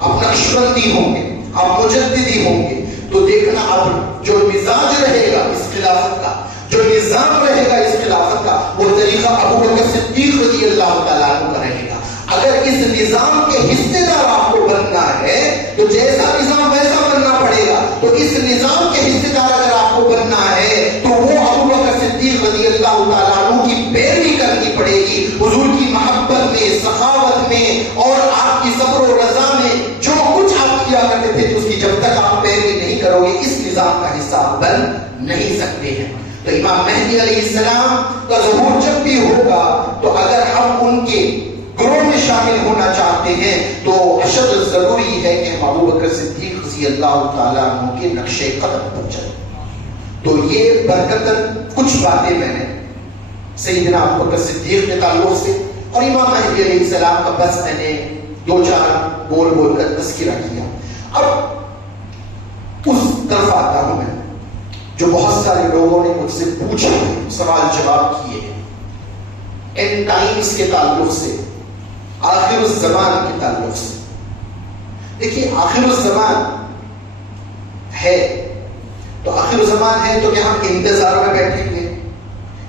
آپ نقشبندی ہوں گے، آپ مجددی ہوں گے، تو دیکھنا اب جو مزاج رہے گا اس خلافت کا، جو نظام رہے گا اس خلافت کا، وہ طریقہ ابو بکر صدیق رضی اللہ تعالیٰ عنہ کا رہے گا۔ اگر اس نظام کے حصے دار آپ کو بننا ہے تو جیسا نظام ویسا بننا پڑے گا، تو اس نظام کے حصے دار اگر آپ کو بننا ہے تو وہ ابو بکر صدیق رضی اللہ تعالیٰ عنہ کی پیروی کرنی پڑے گی، حضور کی محبت میں، سخاوت میں اور آپ کی صبر و رضا میں جو کچھ آپ کیا کرتے تھے، اس کی جب تک آپ پیروی نہیں کرو گے اس نظام کا حصہ بن نہیں سکتے ہیں۔ تو امام مہدی علیہ السلام کا ظہور جب بھی ہوگا تو اگر ہم ان کے گروہ میں شامل ہونا چاہتے ہیں تو اشد ضروری ہے کہ ہم ابو بکر صدیق رضی اللہ تعالیٰ عنہ کے نقش قدم پر چلیں۔ تو یہ برکتاً کچھ باتیں میں نے سیدنا ابو بکر صدیق کے تعلق سے اور امام مہدی علیہ السلام کا بس میں نے دو چار بول بول کر تذکرہ کیا۔ اب اس طرف آتا ہوں میں جو بہت سارے لوگوں نے مجھ سے پوچھا، سوال جواب کیے اینڈ ٹائمز کے تعلق سے، آخر الزمان کے تعلق سے۔ دیکھیے آخر الزمان ہے تو آخر الزمان ہے تو کیا ہم انتظار میں بیٹھیں گے؟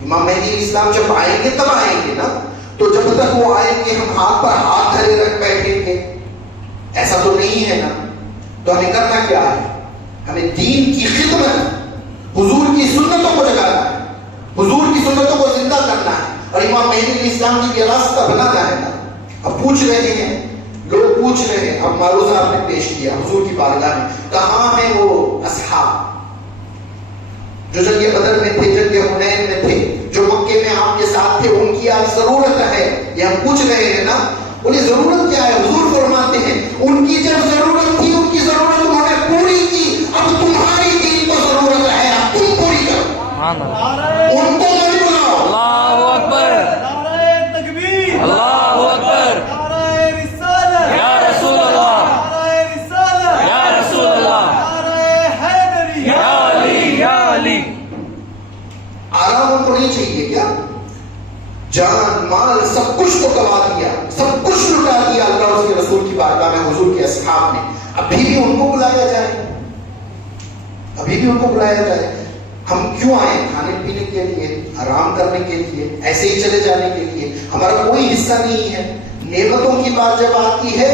امام مہدی اسلام جب آئیں گے تب آئیں گے نا، تو جب تک وہ آئیں گے ہم ہاتھ پر ہاتھ دھرے رکھ بیٹھیں گے؟ ایسا تو نہیں ہے نا۔ تو ہمیں کرنا کیا ہے؟ ہمیں دین کی خدمت، حضور کی سنتوں کو جگانا ہے، حضور کی سنتوں کو زندہ کرنا ہے اور امام مہدی اسلام کی راستہ بنانا ہے نا۔ اب پوچھ رہے ہیں لوگ، پوچھ رہے ہیں، اب معروضہ آپ نے پیش کیا حضور کی بارگاہ میں، کہاں ہیں وہ اصحاب جو جنگ بدر میں تھے، جنگ حنین میں تھے، جو مکے میں آپ کے ساتھ تھے، ان کی آپ ضرورت ہے؟ یہ ہم پوچھ رہے ہیں نا۔ انہیں ضرورت کیا ہے؟ حضور فرماتے ہیں ان کی جب ضرورت تھی ان کی ضرورت انہوں نے پوری کی، اب تمہاری دین کو ضرورت ہے، اب تم پوری کرو، ان کو مت بلاؤ۔ اللہ اکبر، نعرہ تکبیر، اللہ اکبر، نعرہ رسالت، یا رسول اللہ، نعرہ رسالت، یا رسول اللہ، نعرہ حیدری، یا علی، یا علی۔ آرام ان کو نہیں چاہیے کیا؟ جان مال سب کچھ تو گوا دیا، سب کچھ لٹا دیا اللہ اس کے رسول کی بارگاہ میں، حضور کے اصحاب نے، ابھی بھی ان کو بلایا جائے، ابھی بھی ان کو بلایا جائے۔ ہم کیوں آئے؟ کھانے پینے کے لیے، آرام کرنے کے لیے، ایسے ہی چلے جانے کے لیے؟ ہمارا کوئی حصہ نہیں ہے۔ نعمتوں کی بات جب آتی ہے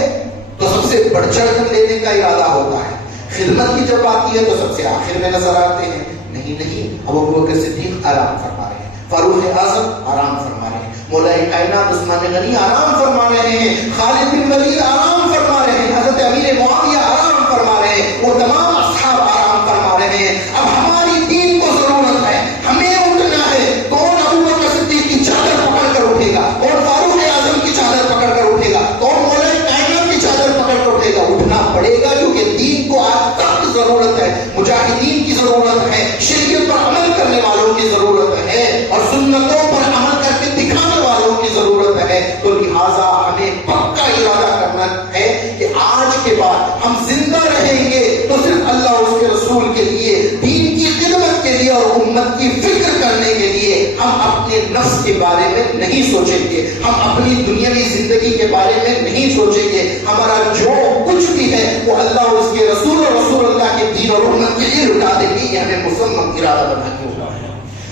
تو سب سے بڑھ چڑھ کر لینے کا ارادہ ہوتا ہے، خدمت کی جب آتی ہے تو سب سے آخر میں نظر آتے ہیں۔ نہیں، ابو بکر صدیق آرام فرما رہے ہیں، فاروق اعظم آرام فرما رہے ہیں، مولا کائنات عثمان غنی آرام فرما رہے ہیں، خالد بن ولید آرام فرما رہے ہیں، حضرت امیر معاویہ آرام فرما رہے ہیں، وہ تمام اصحاب آرام فرما رہے ہیں۔ اب ہماری دین کو ضرورت ہے، ہمیں اٹھنا ہے۔ کون ابو بکر صدیق کی چادر پکڑ کر اٹھے گا؟ کون فاروق اعظم کی چادر پکڑ کر اٹھے گا؟ کون مولا کائنات کی چادر پکڑ کر اٹھے گا؟ اٹھنا پڑے گا، کیونکہ دین کو آج تک ضرورت ہے، مجاہدین کی ضرورت ہے، شریعت پر عمل کرنے والوں کی ضرورت ہے اور سنتوں پر عمل کر کے دکھانے والوں کی ضرورت ہے۔ تو لہٰذا ہمیں پکا ارادہ کرنا ہے کہ آج کے بعد ہم زندہ رہیں گے تو صرف اللہ اس کے رسول کے لیے، دین کی خدمت کے لیے اور امت کی فکر کرنے کے لیے۔ ہم اپنے نفس کے بارے میں نہیں سوچیں گے، ہم اپنی دنیاوی زندگی کے بارے میں نہیں سوچیں گے۔ ہمارا جو کچھ بھی ہے وہ اللہ اور اس کے رسول اور رسول اللہ کے دین اور امت کے لیے لٹا دیں گے۔ یہ ہمیں مسلم ارادہ بنا کے ہوگا۔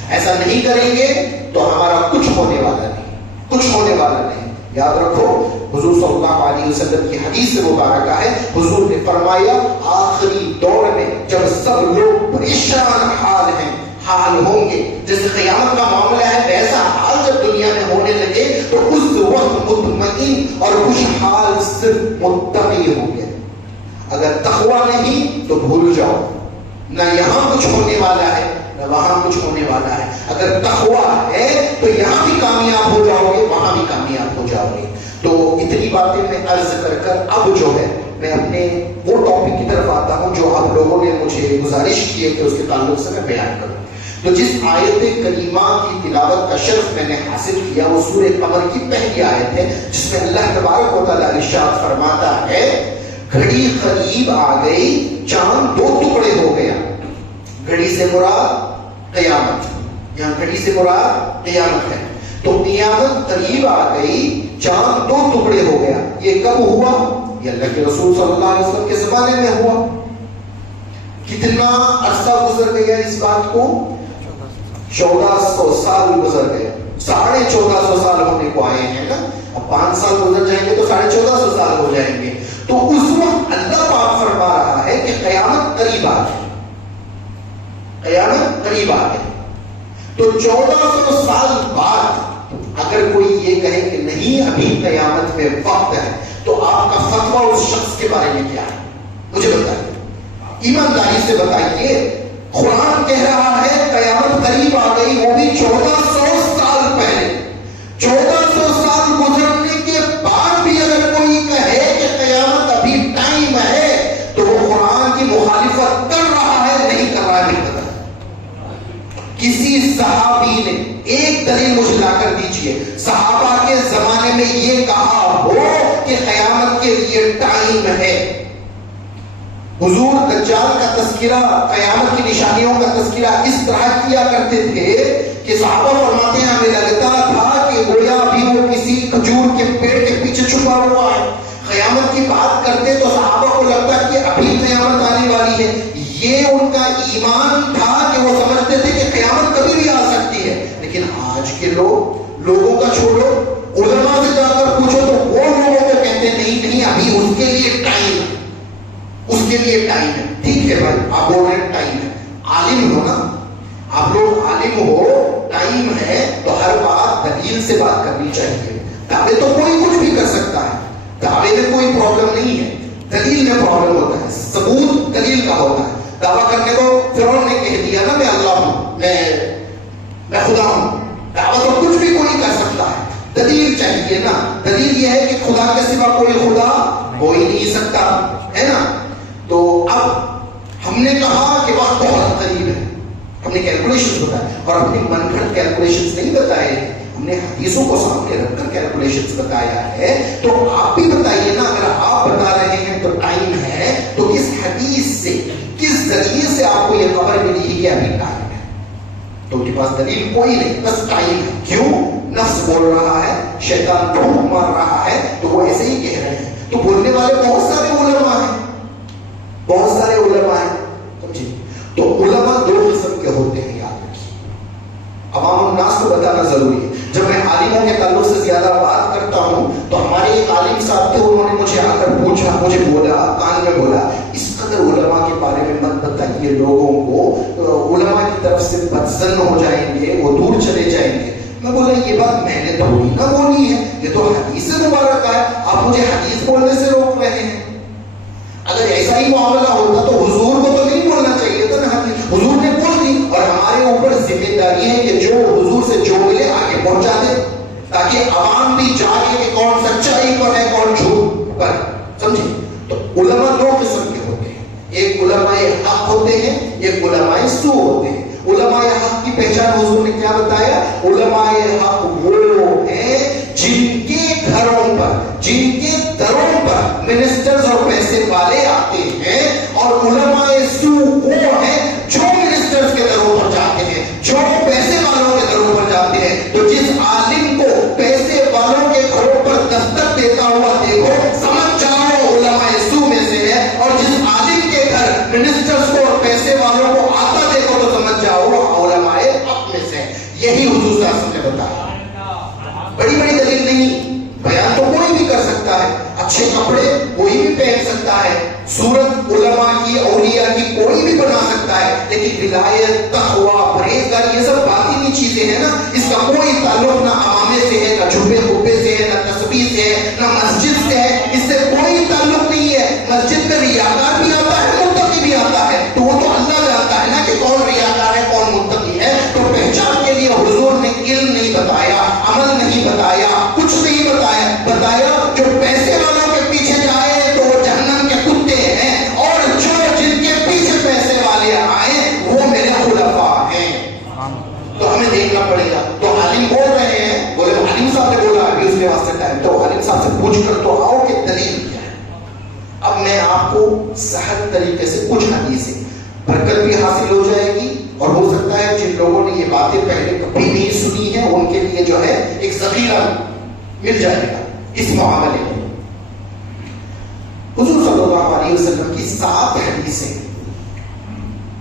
ایسا نہیں کریں گے تو ہمارا کچھ ہونے والا نہیں، کچھ ہونے والا نہیں۔ یاد رکھو حضور صلی اللہ علیہ وسلم کی حدیث مبارکہ ہے، حضور نے فرمایا آخری دور میں جب سب لوگ پریشان حال ہیں، حال ہوں گے جیسے قیامت کا معاملہ ہے، ویسا حال جب دنیا میں اس وقت مطمئن اور خوشحال صرف متقی ہوں گے. اگر تقوی نہیں تو بھول جاؤ، نہ یہاں کچھ ہونے والا ہے نہ وہاں کچھ ہونے والا ہے. اگر تقوی ہے تو یہاں بھی کامیاب ہو جاؤ گے، وہاں بھی کامیاب ہو جاؤ گے. تو اتنی باتیں میں عرض کر کر اب جو ہے میں اپنے وہ ٹاپک کی طرف آتا ہوں جو آپ لوگوں نے مجھے گزارش کی ہے کہ اس کے تعلق سے میں بیان کروں. تو جس آیت کریمہ کی تلاوت کا شرف میں نے حاصل کیا وہ سورہ قمر کی پہلی آیت ہے، جس میں اللہ تبارک و تعالیٰ ارشاد فرماتا ہے گھڑی قریب آ گئی، چاند دو ٹکڑے ہو گیا. گھڑی سے مراد قیامت، یہاں گھڑی سے مراد قیامت ہے. تو قیامت قریب آ گئی، چاند دو ٹکڑے ہو گیا. یہ کب ہوا؟ یہ اللہ کے رسول صلی اللہ علیہ وسلم کے زمانے میں ہوا. کتنا عرصہ گزر گیا اس بات کو؟ 1400 سال گزر گئے. 1450 سال ہونے کو آئے ہیں نا. اب 5 سال گزر جائیں گے تو 1450 سال ہو جائیں گے. تو اس وقت اللہ پاک فرما رہا ہے کہ قیامت قریب آ گئی، قیامت قریب آ گئی. تو 1400 سال بعد اگر کوئی یہ کہے کہ نہیں ابھی قیامت میں وقت ہے تو آپ کا فتویٰ اس شخص کے بارے میں کیا ہے؟ مجھے بتائیے، ایمانداری سے بتائیے. قرآن کہہ رہا ہے قیامت قریب آ گئی، وہ بھی 1400 سال پہلے. 1400 سال گزرنے کے بعد بھی اگر کوئی کہے کہ قیامت ابھی ٹائم ہے تو وہ قرآن کی مخالفت کر رہا ہے نہیں کر رہا ہے نہیں پتا. کسی صحابی نے ایک دلیل مجھے لا کر دیجئے صحابہ کے زمانے میں یہ کہا ہو کہ قیامت کے لیے ٹائم ہے. حضور دجال کا تذکرہ، قیامت کی نشانیوں کا تذکرہ اس طرح کیا کرتے تھے کہ صحابہ فرماتے ہیں ہمیں لگتا تھا کہ گویا بھی وہ کسی کھجور کے پیڑ کے پیچھے چھپا ہوا ہے. قیامت کی بات کرتے تو صحابہ کو لگتا کہ ابھی قیامت آنے والی ہے. یہ ان کا ایمان تھا کہ وہ سمجھتے تھے کہ قیامت کبھی بھی آ سکتی ہے. لیکن آج کے لوگوں کا چھوڑو، علماء سے جا کر پوچھو تو وہ لوگوں کو کہتے نہیں ابھی اس کے لیے ٹائم ہے، اس کے لیے ٹائم ہے. ٹھیک ہے بھائی، آپ بول رہے ہیں ٹائم ہے، عالم ہو نا، آپ لوگ عالم ہو، ٹائم ہے تو ہر بات دلیل سے بات کرنی چاہیے. دعوے تو کوئی کچھ بھی کر سکتا ہے، دعوے میں کوئی پرابلم نہیں ہے، دلیل میں پرابلم ہوتا ہے، ثبوت دلیل کا ہوتا ہے. دعویٰ کرنے کو فرعون نے کہہ دیا نا میں اللہ ہوں، میں خدا ہوں. دعویٰ تو کچھ بھی کوئی کر سکتا ہے، دلیل چاہیے نا. دلیل یہ ہے کہ خدا کے سوا کوئی خدا ہو ہی نہیں سکتا ہے نا. تو اب ہم نے کہا کہ وقت بہت قریب ہے، ہم نے کیلکولیشن بتائے اور اپنی من گھڑت کیلکولیشن نہیں بتائے، ہم نے حدیثوں کو سامنے رکھ کر کیلکولیشن بتایا ہے. تو آپ بھی بتائیے نا، اگر آپ بتا رہے ہیں تو ٹائم ہے تو کس حدیث سے، کس ذریعے سے آپ کو یہ خبر ملی ہے کہ ابھی ٹائم ہے؟ تو ان کے پاس دلیل کوئی نہیں، بس ٹائم ہے. کیوں؟ نفس بول رہا ہے، شیطان ڈھونڈ مار رہا ہے تو وہ ایسے ہی کہہ رہے ہیں. تو بولنے والے بہت سارے علماء ہیں، بہت سارے علماء ہیں، سمجھے. تو علماء 2 قسم کے ہوتے ہیں، یاد رکھیے. عوام الناس کو بتانا ضروری ہے. جب میں عالموں کے تعلق سے زیادہ بات کرتا ہوں تو ہمارے ایک عالم صاحب تھے، انہوں نے مجھے آ کر پوچھا، مجھے بولا، کان میں بولا اس قدر علماء کے بارے میں مت بتائیے لوگوں کو، علماء کی طرف سے بدظن ہو جائیں گے، وہ دور چلے جائیں گے. میں بولا یہ بات میں نے تھوڑی نہ بولی ہے، یہ تو حدیث مبارک ہے، آپ مجھے حدیث بولنے سے روک رہے ہیں. اگر ایسا ہی معاملہ ہوتا تو حضور کو تو نہیں بولنا چاہیے تھا نا. حضور نے بول دی اور ہمارے اوپر ذمہ داری ہے کہ جو حضور سے جو ملے آگے پہنچا دے، تاکہ عوام بھی جاگے کہ کون سچائی پر ہے کون جھوٹ پر. سمجھے. تو علماء 2 قسم کے ہوتے ہیں، ایک علماء حق ہوتے ہیں، ایک علماء سو ہوتے ہیں. علماء حق کی پہچان حضور نے کیا بتایا؟ علماء حق وہ ہیں جن کے گھروں پر، جن کے دروں پر منسٹرز اور پیسے والے آتے ہیں، اور علماء سو وہ ہیں جو منسٹرز کے دروں پر جاتے ہیں، جو پیسے والوں کے دروں پر جاتے ہیں. تو جس عالم کو پیسے والوں کے گھروں پر دستک دیتا ہوا دیکھو، سمجھ جاؤ علماء سو میں سے ہے. اور جس عالم کے گھر منسٹرز کو اور پیسے والوں کو آتا دیکھو تو سمجھ جاؤ علماء حق میں سے. یہی حضور صلی اللہ علیہ وسلم نے بتایا. بڑی بڑی دلیل نہیں، بیان تو کوئی بھی کر سکتا ہے، اچھے کپڑے کوئی بھی پہن سکتا ہے، صورت علماء کی اولیاء کی کوئی بھی بنا سکتا ہے، لیکن ولایت، تقویٰ، پرہیزگاری یہ سب باطنی چیزیں ہیں نا. اس کا کوئی تعلق نہ عوامے سے ہے، نہ جھبے خوبے سہل طریقے سے کچھ حدیثیں برکت بھی حاصل ہو جائے گی، اور ہو سکتا ہے جن لوگوں نے یہ باتیں پہلے کبھی نہیں سنی ہیں ان کے لیے جو ہے ایک ذخیرہ مل جائے گا اس معاملے میں۔ حضور صلی اللہ علیہ وسلم کی 7 حدیثیں،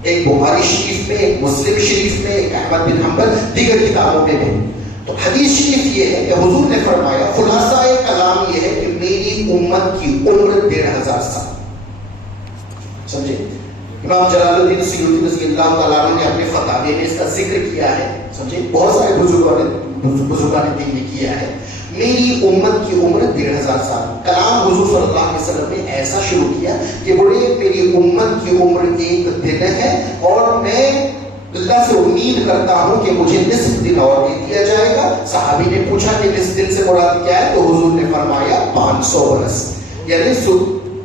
ایک بخاری شریف میں، ایک مسلم شریف میں، ایک احمد بن حنبل، دیگر کتابوں میں بھی۔ تو حدیث شریف یہ ہے کہ حضور نے فرمایا، خلاصہ کلام یہ ہے کہ میری امت کی عمر 1500 سال۔ سمجھے؟ امام جلال الدین سیوطی رضی اللہ تعالیٰ عنہ نے اپنے فتاوی میں اس کا ذکر کیا ہے، سمجھے؟ بہت سارے بزرگوں نے بھی یہ کیا ہے۔ میری امت کی عمر 1500 سال۔ کلام حضور صلی اللہ علیہ وسلم نے ایسا شروع کیا کہ بڑے میری امت کی عمر 1 دن ہے، اور میں اللہ سے امید کرتا ہوں کہ مجھے نصف دن اور دے دیا جائے گا۔ صحابی نے پوچھا کہ نصف دن سے مراد کیا ہے، تو حضور نے فرمایا 500 برس۔ یعنی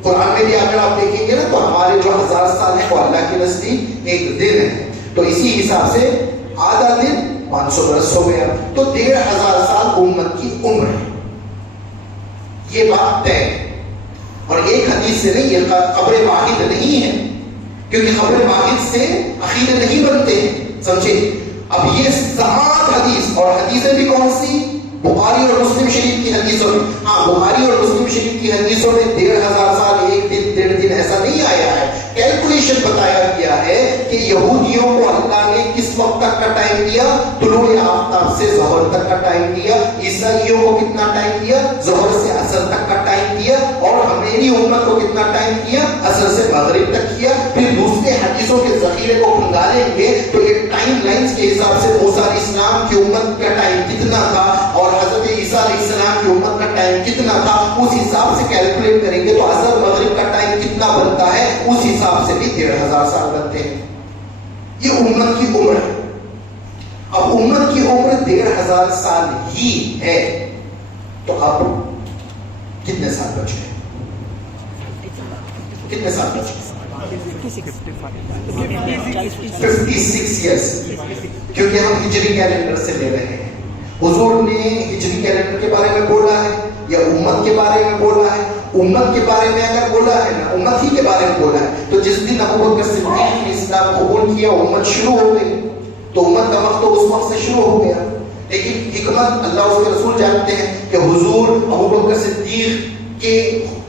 قرآن میں بھی اگر آپ دیکھیں گے نا تو ہمارے جو 1000 سال ہیں وہ اللہ کے نزدیک 1 دن ہے، تو اسی حساب سے آدھا دن 500 برس ہو گیا، تو 1500 سال امت کی عمر ہے۔ یہ بات طے، اور ایک حدیث سے نہیں، یہ خبر واحد نہیں ہے، کیونکہ خبر واحد سے عقیدے نہیں بنتے ہیں، سمجھے؟ اب یہ 7 حدیث، اور حدیثیں بھی کون سی؟ بخاری اور مسلم شریف کی حدیثوں میں۔ ہاں، بخاری اور مسلم شریف کی حدیثوں میں 1500 سال، 1 دن، 1.5 دن ایسا نہیں آیا ہے۔ کیلکولیشن بتایا گیا ہے کہ یہودیوں کو اللہ نے کس وقت تک کا ٹائم دیا؟ طلوع آفتاب سے ظہر تک کا ٹائم دیا۔ عیسائیوں کو کتنا ٹائم دیا؟ ظہر سے عصر تک کا ٹائم دیا۔ اور ہماری امت کو کتنا ٹائم دیا؟ عصر سے مغرب تک کیا۔ پھر دوسرے حدیثوں کے ذخیرے کو کھنگالیں گے تو ایک ٹائم لائنز کے حساب سے موسیٰ علیہ السلام کی امت کا ٹائم کتنا تھا اور حضرت عیسیٰ علیہ السلام کی امت کا ٹائم کتنا تھا، اس حساب سے کیلکولیٹ کریں گے تو عصر مغرب کا ٹائم کتنا بنتا ہے، اس حساب سے بھی 1500 سال بنتے ہیں۔ یہ امت کی عمر ہے۔ اب امت کی عمر 1500 سال ہی ہے، تو اب کتنے سال بچ گئے؟ کتنے سال بچ گئے؟ 56 ایئرس، کیونکہ ہم ہجری کیلنڈر سے لے رہے ہیں۔ حضور نے ہجری کیلنڈر کے بارے میں بولا ہے یا امت کے بارے میں بولا ہے؟ امت کے بارے میں اگر بولا ہے نا، امت ہی کے بارے میں بولا ہے، تو جس دن ابوبکر صدیق نے اسلام قبول کیا امت شروع ہو گئی، تو امت کا وقت تو اس وقت سے شروع ہو گیا۔ لیکن حکمت اللہ اس کے رسول جانتے ہیں کہ حضور ابوبکر صدیق کے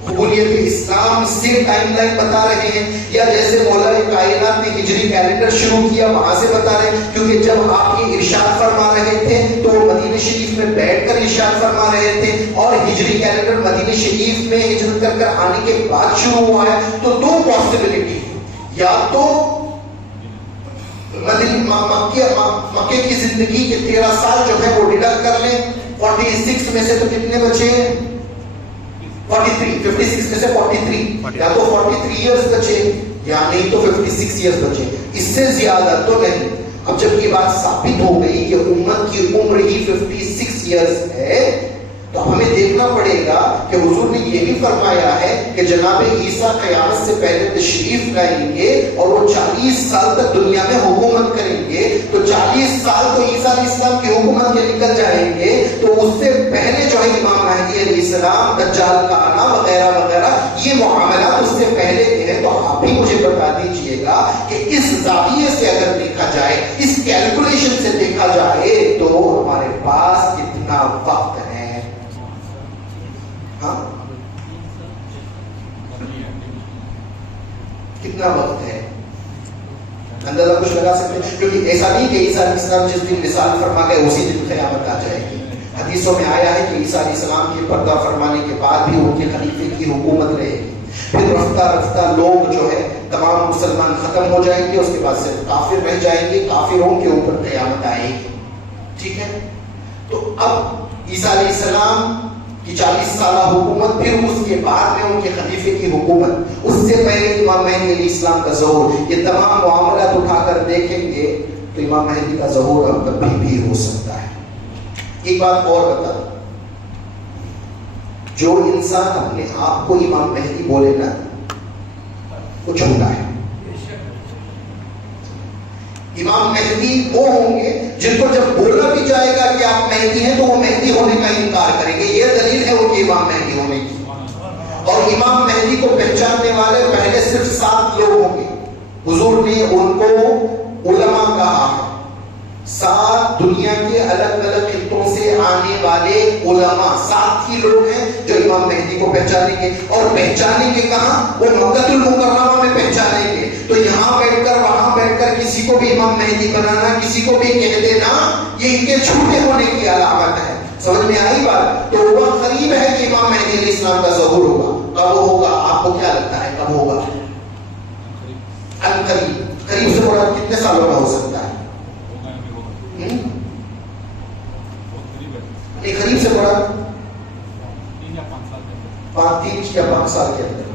قبولیت اسلام سے ٹائم لائن بتا رہے ہیں، یا جیسے مولا کائنات نے ہجری کیلنڈر شروع کیا وہاں سے بتا رہے ہیں، کیونکہ جب آپ یہ ارشاد فرما رہے تھے تو مدینہ شریف میں بیٹھ کر ارشاد فرما رہے تھے، اور ہجری کیلنڈر مدینہ شریف میں ہجرت کر کر آنے کے بعد شروع ہوا ہے۔ تو 2 پاسبلٹی، یا تو مکے کی زندگی کے 13 سال جو ہے وہ ڈیڈکٹ کر لیں، 46 میں سے تو کتنے بچے ہیں؟ 43، 56 میں سے 43، یا تو 43 ایئرز بچے یا نہیں تو 56 ایئرز بچے، اس سے زیادہ تو نہیں۔ اب جب یہ بات ثابت ہو گئی کہ امت کی عمر ہی 56 ایئرز ہے، تو ہمیں دیکھنا پڑے گا کہ حضور نے یہ بھی فرمایا ہے کہ جناب عیسیٰ قیامت سے پہلے تشریف لائیں گے اور وہ 40 سال تک دنیا میں حکومت کریں گے، تو 40 سال تو عیسیٰ علیہ السلام کی حکومت کے نکل جائیں گے، تو اس سے پہلے جو ہے امام مہدی علیہ السلام، دجال کا آنا وغیرہ وغیرہ، یہ معاملات اس سے پہلے کے ہیں۔ تو آپ بھی مجھے بتا دیجئے گا کہ اس زاویے سے اگر دیکھا جائے، اس کیلکولیشن سے دیکھا جائے تو ہمارے پاس کتنا وقت ہے؟ ہاں، کتنا وقت ہے؟ اندازہ کچھ لگا سکتے ہیں؟ کیونکہ ایسا نہیں کہ عیسیٰ علیہ السلام جس دن وصال فرما گئے اسی دن قیامت آ جائے گی۔ حدیثوں میں آیا ہے کہ عیسیٰ علیہ السلام کے پردہ فرمانے کے بعد بھی ان کے خلیفے کی حکومت رہے گی، پھر رفتہ رفتہ لوگ جو ہے تمام مسلمان ختم ہو جائیں گے، اس کے بعد صرف کافر رہ جائیں گے، کافروں کے اوپر قیامت آئے گی۔ ٹھیک ہے، تو اب عیسیٰ علیہ السلام کی 40 سالہ حکومت، پھر اس کے بعد میں ان کے خلیفے کی حکومت، اس سے پہلے امام مہدی علیہ السلام کا ظہور، یہ تمام معاملات اٹھا کر دیکھیں گے تو امام مہدی کا ظہور اب کبھی بھی ہو سکتا ہے۔ ایک بات اور بتا دوں، جو انسان اپنے آپ کو امام مہدی بولے نا وہ جھوٹا ہے۔ امام مہدی وہ ہوں گے جن کو جب بولا بھی جائے گا کہ آپ مہدی ہیں تو وہ مہدی ہونے کا انکار کریں گے، یہ دلیل ہے ان کے امام مہدی ہونے کی۔ اور امام مہدی کو پہچاننے والے پہلے صرف 7 لوگ ہوں گے. حضور نے ان کو علماء کہا ہے. 7 دنیا کے الگ الگ خطوں سے آنے والے علماء 7 ہی لوگ ہیں جو امام مہدی کو پہچانیں گے. اور پہچانیں گے کہاں؟ وہ مکہ المکرمہ میں پہچانیں گے. تو یہاں بیٹھ کر وہاں بیٹھ کر کسی کو بھی امام مہدی بنانا, کسی کو بھی کہہ دینا, یہ ان کے جھوٹے ہونے کی علامت ہے. سمجھ میں آئی بات؟ تو وہ قریب ہے کہ امام مہدی علیہ السلام کا ظہور ہوگا. کب ہوگا؟ آپ کو کیا لگتا ہے کب ہوگا؟ قریب. قریب سے بڑا کتنے سالوں میں ہو سکتا ہے؟ قریب سے بڑا 3 یا 5 سال کے اندر.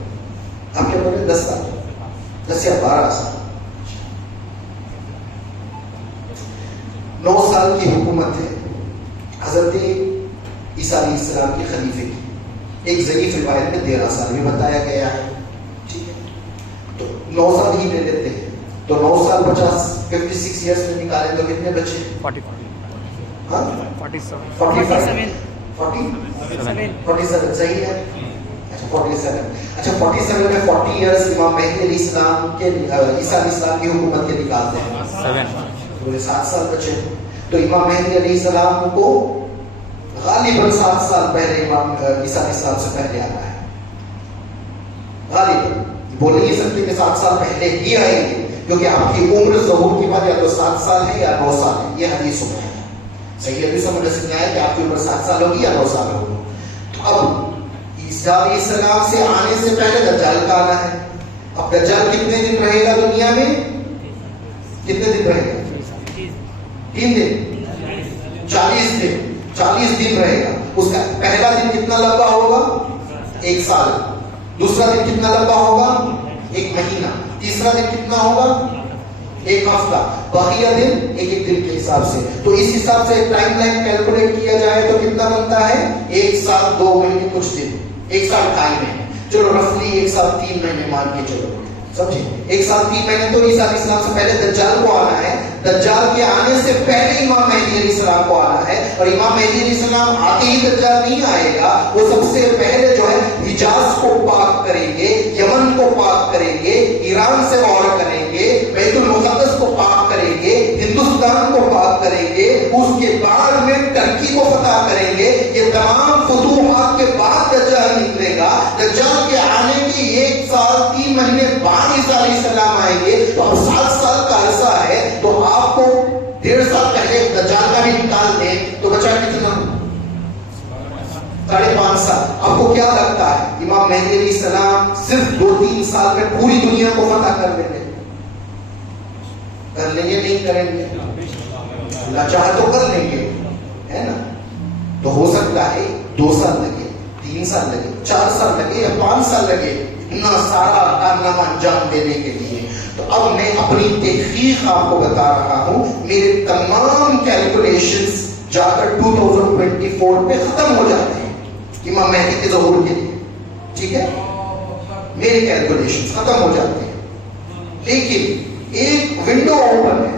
آپ کیا بولے 10 سال 10 یا 12 سال. 9 سال کی حکومت ہے حضرت عیسیٰ علیہ السلام کی خلیفے کی. ایک ضعیف روایت میں 13 سال بھی بتایا گیا ہے. ٹھیک ہے, تو 9 سال ہی لے لیتے ہیں. تو 9 سال 56 ایئرس میں نکالے تو کتنے بچے؟ 47 صحیح ہے. اچھا 47 میں 40 ایئرس امام مہدی علیہ السلام کے عیسیٰ علیہ السلام کی حکومت کے نکالتے ہیں. 7 سال بچے. تو امام مہدی علیہ السلام کو غالباً 7 سال پہلے امام عیسیٰ علیہ السلام سے پہلے آنا ہے. غالباً بول نہیں سکتے کہ 7 سال پہلے ہی آئیں گے, کیونکہ آپ کی عمر ظہور کی بات یا تو 7 سال ہے یا 9 سال ہے. یہ حدیث میں ہے. صحیح حدیث میں سمجھ آیا کہ آپ کی عمر 7 سال ہوگی یا 9 سال ہوگی. تو اب عیسیٰ علیہ السلام سے آنے سے پہلے دجال کا آنا ہے. اب دجال کتنے دن رہے گا دنیا میں؟ کتنے دن رہے گا؟ 3 دن 40 دن رہے گا. اس کا پہلا دن کتنا لمبا ہوگا؟ 1 سال. دوسرا دن کتنا لمبا ہوگا؟ 1 مہینہ. تیسرا دن کتنا ہوگا؟ 1 ہفتہ. بقیہ دن ایک دن کے حساب سے. تو اس حساب سے ٹائم لائن کیلکولیٹ کیا جائے تو کتنا بنتا ہے؟ 1 سال 2 مہینے کچھ دن. 1 سال 2.5 مہینے. چلو رفلی 1 سال 3 مہینے مان کے چلو, سمجھے؟ 1 سال 3 مہینے. تو عیسیٰ علیہ السلام سے پہلے دجال کو آنا ہے. دجال کے آنے سے پہلے امام مہدی علیہ السلام کو آنا ہے. اور امام مہدی علیہ السلام آتے ہی دجال نہیں آئے گا. وہ سب سے پہلے جو ہے حجاز کو پاک کریں گے, یمن کو پاک کریں گے, ایران سے وار کریں گے, بیت المقدس کو پاک کریں گے, ہندوستان کو پاک کریں گے, اس کے بعد میں ترکی کو فتح کریں گے. یہ تمام فتوحات کے بعد دجال نکلے گا. دجال کے آنے کی 1 سال 3 مہینے بعد عیسیٰ علیہ السلام آئیں گے. تو اب 7 سال کا عرصہ ہے. تو آپ کو 1.5 سال پہلے دجال کا بھی نکال دیں تو بچا کتنا؟ 5.5 سال. آپ کو کیا لگتا ہے امام مہدی علیہ السلام صرف 2-3 سال میں پوری دنیا کو فتح کر لیں گے؟ کر لیں گے نہیں کریں گے؟ اللہ چاہے تو کر لیں گے, ہے نا. تو ہو سکتا ہے 2 سال لگے, 3 سال لگے, 4 سال لگے یا 5 سال لگے اتنا سارا کارنامہ انجام دینے کے لیے. تو اب میں اپنی تحقیق آپ کو بتا رہا ہوں. میرے تمام کیلکولیشنز جا کر 2024 پہ ختم ہو جاتے ہیں امام مہدی کے ظہور کے لیے. ٹھیک ہے, میرے کیلکولیشنز ختم ہو جاتے ہیں. لیکن ایک ونڈو اوپن ہے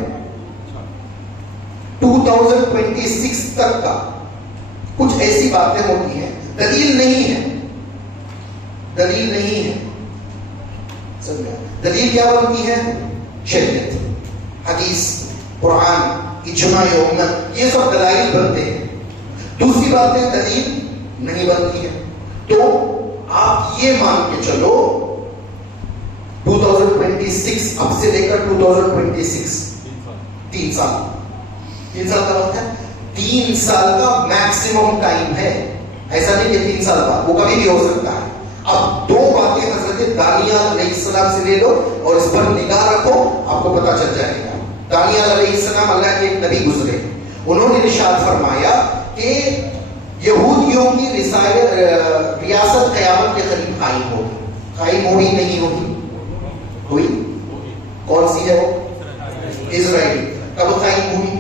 2026 تک کا. کچھ ایسی باتیں ہوتی ہیں, دلیل نہیں ہے, دلیل نہیں ہے. دلیل کیا بنتی ہے؟ شریعت, حدیث, قرآن, اجماع امت, یہ سب دلائل بنتے ہیں. دوسری بات ہے دلیل نہیں بنتی ہے. تو آپ یہ مان کے چلو 2026 اب سے لے کر 2026 3 سال کا وقت ہے. 3 سال کا میکسیمم ٹائم ہے. ایسا نہیں کہ 3 سال بعد, وہ کبھی بھی ہو سکتا ہے. اب 2 باتیں حضرت دانیال علیہ السلام سے لے لو اور اس پر نگاہ رکھو, آپ کو پتا چل جائے گا. دانیال علیہ السلام اللہ کے ایک نبی گزرے. انہوں نے ارشاد فرمایا کہ یہودیوں کی ریاست قیامت کے قریب قائم ہوگی. قائم ہوئی نہیں ہوگی؟ ہوئی. کون سی ہے وہ؟ اسرائیل. کب قائم ہوئی؟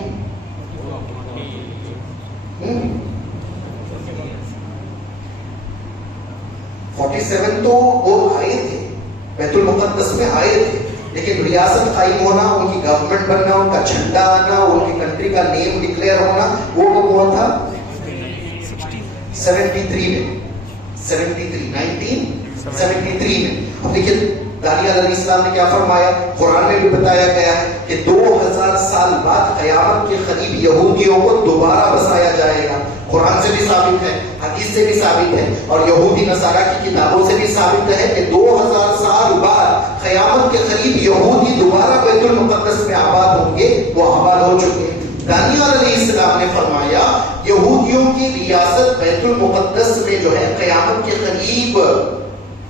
47 تو وہ آئے تھے, بیت المقدس میں آئے تھے, لیکن ریاست قائم ہونا, ان کی گورنمنٹ بننا, ان کا جھنڈا آنا, ان کی کنٹری کا نیم ڈکلیئر ہونا, وہ کب ہوا تھا؟ 73 میں. 73 19 73 میں. اب دیکھیے دانیال علیہ السلام نے کیا فرمایا, قرآن میں بھی بتایا گیا ہے کہ 2000 سال بعد قیامت کے قریب یہودیوں کو دوبارہ بسایا جائے گا. قرآن سے بھی ثابت ہے, حدیث سے بھی ثابت ہے, اور یہودی نصارہ کی کتابوں سے بھی ثابت ہے کہ 2000 سال بعد قیامت کے قریب یہودی دوبارہ بیت المقدس میں آباد ہوں گے. وہ آباد ہو چکے ہیں. دانیال علیہ السلام نے فرمایا یہودیوں کی ریاست بیت المقدس میں جو ہے قیامت کے قریب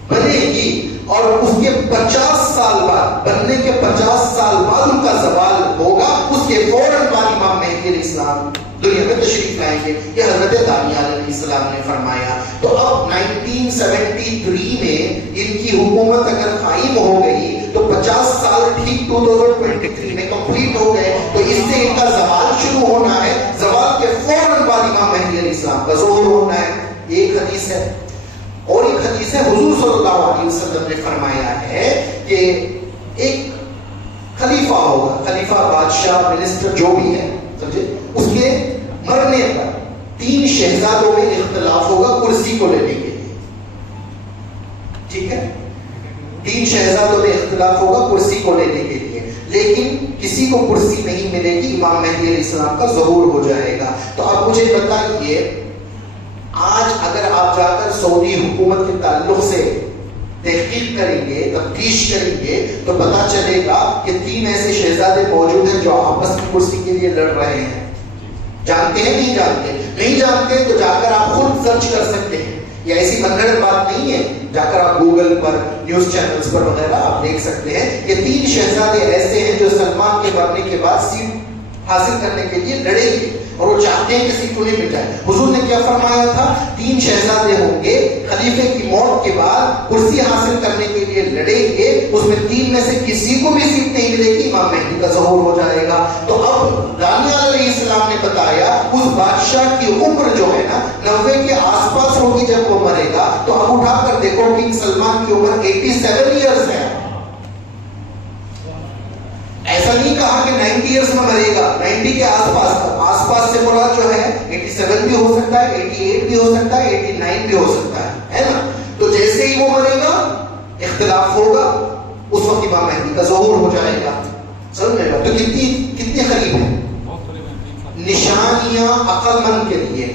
بنے گی, اور اس کے 50 سال بعد, بننے کے 50 سال بعد ان کا زوال ہوگا. اس کے فوراً بعد امام مہدی علیہ السلام دنیا میں تشریف لائیں گے. یہ حضرت دانیال علیہ السلام نے فرمایا. تو اب 1973 میں ان کی حکومت اگر قائم ہو گئی تو 50 سال ٹھیک 2023 میں کمپلیٹ ہو گئے, تو اس سے ان کا زوال شروع ہونا ہے. زوال کے فوراً بعد امام مہدی علیہ السلام کا ظہور ہونا ہے. ایک حدیث ہے, اور ایک حدیث ہے حضور صلی اللہ علیہ وسلم نے فرمایا ہے کہ ایک خلیفہ ہوگا, خلیفہ بادشاہ منسٹر جو بھی ہے سمجھے, اس کے مرنے پر 3 شہزادوں میں اختلاف ہوگا کرسی کو لینے کے لیے. ٹھیک ہے, 3 شہزادوں میں اختلاف ہوگا کرسی کو لینے کے لیے, لیکن کسی کو کرسی نہیں ملے گی. امام مہدی علیہ السلام کا ظہور ہو جائے گا. تو اب مجھے بتائیے, آج اگر آپ جا کر سعودی حکومت کے تعلق سے تحقیق کریں گے, تفتیش کریں گے, تو پتا چلے گا کہ 3 ایسے شہزادے موجود ہیں جو آپس کی کرسی کے لیے لڑ رہے ہیں. جانتے ہیں نہیں جانتے؟ نہیں جانتے تو جا کر آپ خود سرچ کر سکتے ہیں. یہ ایسی منگڑ بات نہیں ہے, جا کر آپ گوگل پر, نیوز چینلز پر وغیرہ آپ دیکھ سکتے ہیں کہ 3 شہزادے ایسے ہیں جو سلمان کے مرنے کے بعد سیٹ حاصل کرنے کے لیے لڑیں گے, اور وہ چاہتے ہیں کہ سیٹ انہیں مل جائے. حضور نے کیا فرمایا تھا, 3 شہزادے ہوں گے, خلیفے کی موت کے بعد کرسی حاصل کرنے کے لیے لڑیں گے. اس میں 3 میں سے کسی کو بھی سیٹ نہیں ملے گی, امام مہدی کا ظہور ہو جائے گا. تو اب دانیال علیہ السلام نے بتایا اس بادشاہ کی عمر جو ہے نا 90 کے آس پاس ہوگی جب وہ مرے گا. تو اب اٹھا کر دیکھو کنگ سلمان کی عمر 87 ایئرز ہے. ایسا نہیں کہا کہ 90 ایئرز میں مرے گا, 90 کے آس پاس سے مراد جو ہے 87 بھی ہو سکتا ہے, 88 بھی ہو سکتا ہے, 89 بھی ہو سکتا ہے نا. تو جیسے ہی وہ مرے گا اختلاف ہوگا, اس وقت امام مہدی کا ظہور ہو جائے گا. سمجھ میں؟ تو کتنے قریب ہے. نشانیاں عقل مند کے لیے,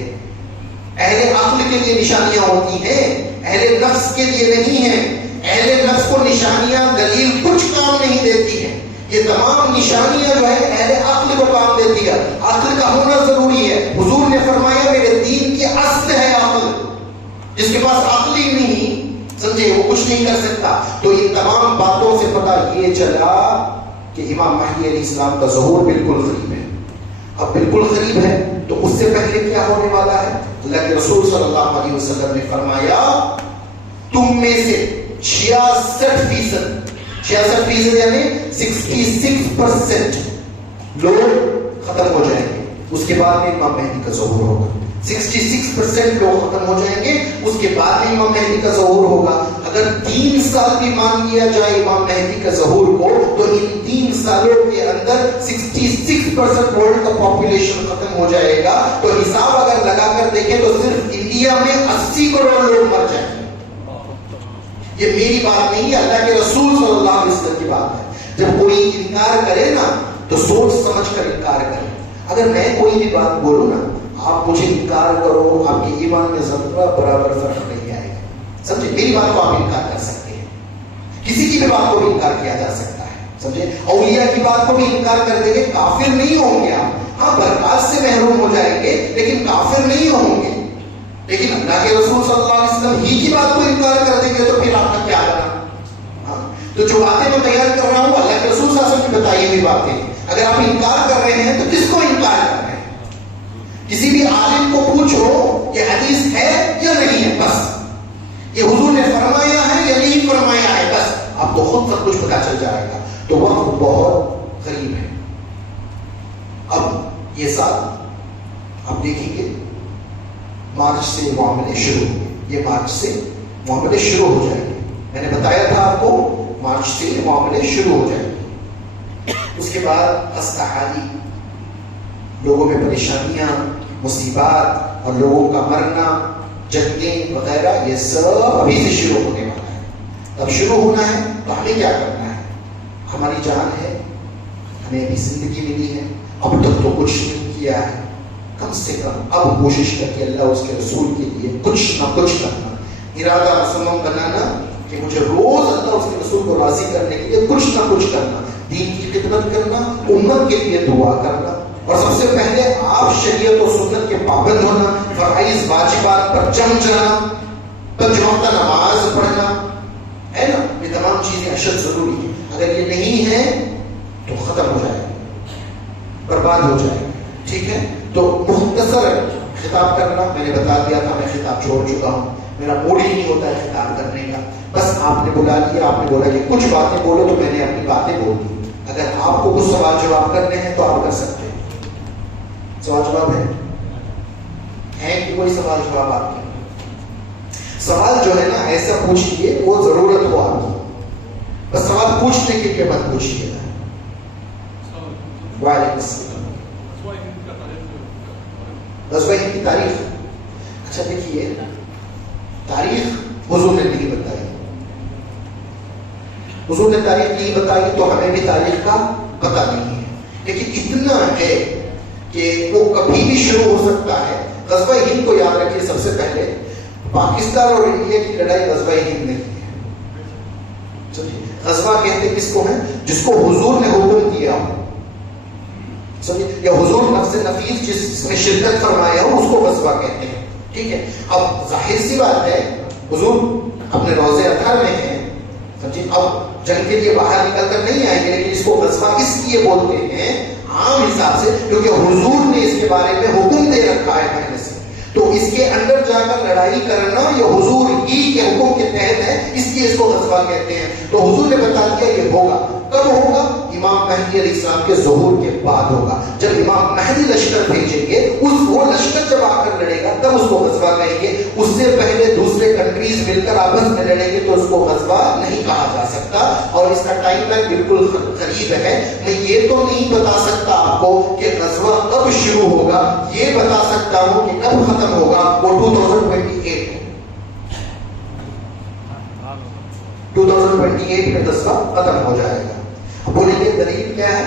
اہل عقل کے لیے نشانیاں ہوتی ہیں, اہل نفس کے لیے نہیں ہیں. اہل نفس کو نشانیاں دلیل کچھ کام نہیں دیتی ہیں. یہ تمام نشانیاں جو ہے اہل عقل کو کام دیتی ہے. عقل کا ہونا ضروری ہے. حضور نے فرمایا میرے دین کی اصل ہے عقل. جس کے پاس عقل ہی نہیں سمجھے وہ کچھ نہیں کر سکتا. تو ان تمام باتوں سے پتہ یہ چلا کہ امام مہدی علیہ السلام کا ظہور بالکل قریب ہے. اب بالکل قریب ہے تو اس سے پہلے کیا ہونے والا ہے. اللہ کے رسول صلی اللہ علیہ وسلم نے فرمایا تم میں سے 66% یعنی 66% لوگ ختم ہو جائیں گے. اس کے بعد میں امام مہدی کا ظہور ہوگا. 66% لوگ ختم ہو جائیں گے, اس کے بعد میں امام مہدی کا ظہور ہوگا. اگر 3 سال بھی مان لیا جائے امام مہدی کا ظہور کو, تو ان 3 سالوں کے اندر 66% ورلڈ کا پاپولیشن ختم ہو جائے گا. تو حساب اگر لگا کر دیکھیں تو صرف انڈیا میں 80 کروڑ لوگ مر جائیں گے. یہ میری بات نہیں ہے, اللہ کے رسول صلی اللہ علیہ وسلم کی بات ہے. جب کوئی انکار کرے نا تو سوچ سمجھ کر انکار کرے. اگر میں کوئی بھی بات بولوں نا, آپ مجھے انکار کرو, آپ کے ایمان میں ذرہ برابر فرق نہیں آئے گا. سمجھے, میری بات کو آپ انکار کر سکتے ہیں, کسی کی بھی بات کو بھی انکار کیا جا سکتا ہے. سمجھے, اولیاء کی بات کو بھی انکار کر دیں گے, کافر نہیں ہوں گے آپ. ہاں برکات سے محروم ہو جائیں گے لیکن کافر نہیں ہوں گے. لیکن اللہ کے رسول صلی اللہ علیہ وسلم ہی کی بات کو انکار کر دیں گے تو پھر آپ کا کیا کرنا. ہاں, تو جو باتیں میں بیان کر رہا ہوں اللہ کے رسول صلی اللہ علیہ وسلم کی بتائی ہوئی باتیں. اگر آپ انکار کر رہے ہیں تو کس کو انکار کر رہے ہیں. کسی بھی عالم کو پوچھو یہ حدیث ہے یا نہیں ہے, بس یہ حضور نے فرمایا ہے یا نہیں فرمایا ہے, بس آپ کو خود سب کچھ پتا چل جائے گا. تو وقت بہت قریب ہے. اب یہ سال آپ دیکھیں گے مارچ سے معاملے شروع ہوں گے. یہ مارچ سے معاملے شروع ہو جائیں گے. میں نے بتایا تھا آپ کو مارچ سے معاملے شروع ہو جائیں گے. اس کے بعد خستہ لوگوں میں پریشانیاں, مصیبات اور لوگوں کا مرنا, جنگیں وغیرہ, یہ سب ابھی سے شروع ہونے والا ہے. تب شروع ہونا ہے تو ہمیں کیا کرنا ہے؟ ہماری جان ہے، ہمیں ابھی زندگی ملی ہے، اب تک تو کچھ نہیں کیا ہے، کم سے کم اب کوشش کر کے اللہ اس کے رسول کے لیے کچھ نہ کچھ کرنا، ارادہ مصمم بنانا کہ مجھے روز اللہ اس کے رسول کو راضی کرنے کے لیے کچھ نہ کچھ کرنا، دین کی خدمت کرنا، امت کے لیے دعا کرنا، اور سب سے پہلے آپ شریعت و سنت کے پابند ہونا، فرائض واجبات پر جم جانا، پنج وقتہ نماز پڑھنا، ہے نا، یہ تمام چیزیں اشد ضروری ہیں. اگر یہ نہیں ہے تو ختم ہو جائے گا، برباد ہو جائے گا. ٹھیک ہے، تو مختصر خطاب کرنا، میں نے بتا دیا تھا میں خطاب چھوڑ چکا ہوں، میرا موڈ ہی نہیں ہوتا ہے خطاب کرنے کا. بس آپ نے بلا لیا، آپ نے بولا کہ کچھ باتیں بولو تو میں نے اپنی باتیں بول دی. اگر آپ کو کچھ سوال جواب کرنے ہیں تو آپ کر سکتے ہیں. سوال جواب ہے کہ کوئی سوال جواب آپ کے؟ سوال جو ہے نا ایسا پوچھیے وہ ضرورت ہو آپ کی، بس سوال پوچھنے کے لیے مت پوچھیے. وعلیکم السلام. غزوہ ہند کی تاریخ، اچھا دیکھیے، تاریخ حضور نے نہیں بتائی، حضور نے تاریخ نہیں بتائی تو ہمیں بھی تاریخ کا پتہ نہیں ہے. لیکن اتنا ہے کہ وہ کبھی بھی شروع ہو سکتا ہے. غزوہ ہند کو یاد رکھیے، سب سے پہلے پاکستان اور انڈیا کی لڑائی غزوہ ہند نے کی ہے. غزوہ کہتے کس کو ہیں؟ جس کو حضور نے حکم دیا ہو، یا حضور نفس نفیس جس میں شرکت فرمایا ہو، اس کو غزوہ کہتے ہیں. ٹھیک ہے، اب ظاہر سی بات ہے حضور اپنے روضے اطہر میں ہیں، سمجھے، اب جنگ کے لیے باہر نکل کر نہیں آئیں گے، لیکن اس کو غزوہ اس لیے بولتے ہیں عام حساب سے کیونکہ حضور نے اس کے بارے میں حکم دے رکھا ہے پہلے سے. تو اس کے اندر جا کر لڑائی کرنا یہ حضور ہی کے حکم کے تحت ہے، اس لیے اس کو غزوہ کہتے ہیں. تو حضور نے بتا دیا یہ ہوگا. کب ہوگا؟ امام مہدی علیہ السلام کے ظہور کے بعد ہوگا. جب امام مہدی لشکر بھیجیں گے، وہ لشکر جب آ کر لڑے گا تب اس کو غزوہ کہیں گے. اس سے پہلے دوسرے کنٹریز مل کر آپس میں لڑیں گے تو اس کو غزوہ نہیں کہا جا سکتا. اور اس کا ٹائم لائن بالکل قریب ہے. میں یہ تو نہیں بتا سکتا آپ کو کہ غزوہ کب شروع ہوگا، یہ بتا سکتا ہوں کہ کب ختم ہوگا. وہ 2028 میں غزوہ ختم ہو جائے گا. بولیں گے دلیل کیا ہے؟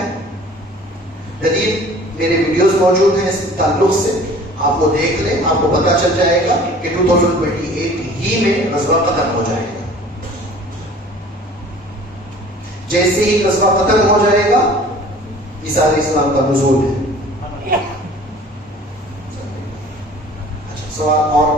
دلیل میرے ویڈیوز موجود ہیں اس تعلق سے، آپ کو دیکھ لیں، آپ کو پتہ چل جائے گا کہ 2028 ہی میں غزوہ ختم ہو جائے گا. جیسے ہی غزوہ ختم ہو جائے گا عیسیٰ علیہ السلام کا نزول ہے. اچھا سوال اور؟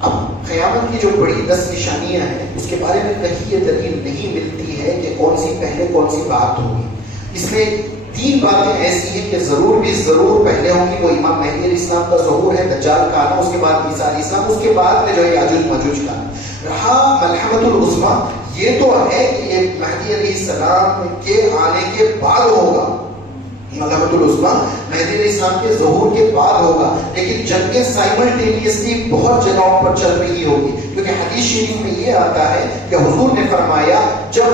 اب قیامت کی جو بڑی 10 نشانیاں ہیں اس کے بارے میں کہیں یہ دلیل نہیں ملتی ہے کہ کون سی پہلے کون سی بات ہوگی. اس میں 3 باتیں ایسی ہیں کہ ضرور بھی ضرور پہلے ہوں گی. وہ امام مہدی علیہ السلام کا ظہور ہے، دجال کا آنا، اس کے بعد عیسیٰ علیہ السلام، اس کے بعد میں جو ہے یاجوج ماجوج کا. رہا ملحمۃ العظمیٰ، یہ تو ہے کہ یہ مہدی علیہ السلام کے آنے کے بعد ہوگا. ملحمۃ العظمیٰ مہدی علیہ السلام کے ظہور کے بعد ہوگا. لیکن جنگیں سائملٹینیسلی بہت جگہوں پر چل رہی ہوگی، کیونکہ حدیث شریف میں یہ آتا ہے کہ حضور نے فرمایا جب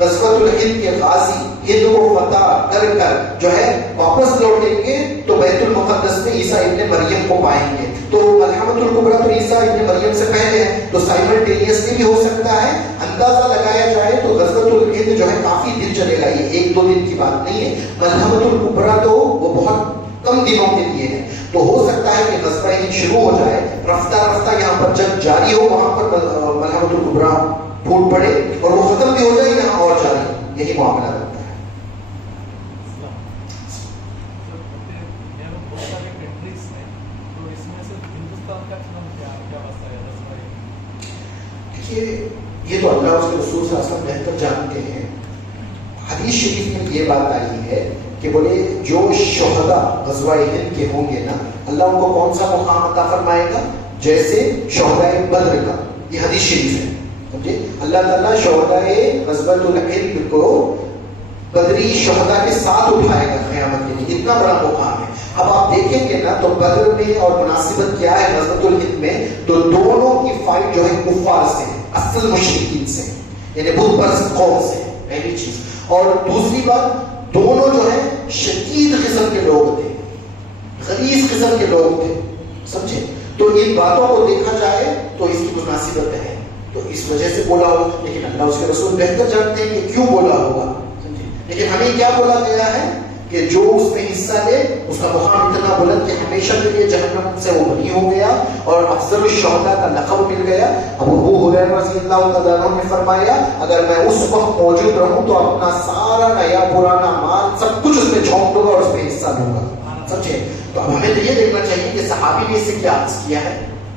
غزوۃ الہند کے غازی ہند کو فتح کر کر جو ہے واپس لوٹیں گے تو بیت المقدس میں عیسیٰ ابن مریم کو پائیں گے. تو ملحمۃ الکبریٰ تو عیسیٰ ابن مریم سے پہلے ہے، تو سائملٹینیسلی بھی ہو سکتا ہے. اندازہ لگایا جائے تو غزوۃ الہند جو ہے کافی دن چلے گا، یہ 1-2 دن کی بات نہیں ہے. ملحمۃ الکبریٰ تو وہ بہت کم دنوں کے لیے ہے. تو ہو سکتا ہے کہ غزوہ ہند شروع ہو جائے، رفتہ رفتہ یہاں پر جنگ جاری ہو، وہاں پر ملحمۃ الکبریٰ پھوٹ پڑے اور وہ ختم بھی ہو جائے یہاں اور جاری. یہی معاملہ رہتا ہے. یہ تو اللہ اس کے رسول صلی اللہ علیہ وسلم بہتر جانتے ہیں. حدیث شریف میں یہ بات آئی ہے کہ بولے جو شہداء غزوہ ہند کے ہوں گے نا، اللہ ان کو کون سا مقام عطا فرمائے گا؟ جیسے شہداء بدر کا. یہ حدیث شریف ہے، سمجھے. اللہ تعالیٰ شہداء غزوۃ الہند کو بدری شہداء کے ساتھ اٹھائے گا قیامت کے لیے. اتنا بڑا مقام ہے. اب آپ دیکھیں گے نا تو بدر میں اور مناسبت کیا ہے غزوۃ الہند میں، تو دونوں کی فائٹ جو ہے کفار سے، اصل مشرکین سے، یعنی بت پرست قوم سے، پہلی چیز. اور دوسری بات، دونوں جو ہے شدید قسم کے لوگ تھے، غلیظ قسم کے لوگ تھے، سمجھے؟ تو ان باتوں کو دیکھا جائے تو اس کی مناسبت ہے، تو اس وجہ سے بولا ہو، لیکن اللہ اس کے رسول بہتر جانتے ہیں کہ کیوں بولا ہوگا، سمجھے؟ لیکن ہمیں کیا بولا گیا ہے کہ جو اس میں حصہ لے اس کا مقام اتنا بلند کہ ہمیشہ کے لیے جہنم سے وہ بنی ہو گیا اور افضل الشہداء کا لقب مل گیا۔ ابو ہریرہ رضی اللہ تعالیٰ عنہ نے فرمایا اگر میں اس وقت موجود رہوں تو اپنا سارا نیا پرانا مال سب کچھ اس میں جھونک دوں گا اور اس میں حصہ لوں گا، سمجھے؟ تو اب ہمیں تو یہ دیکھنا چاہیے کہ صحابی نے اس سے کیا عرض کیا ہے،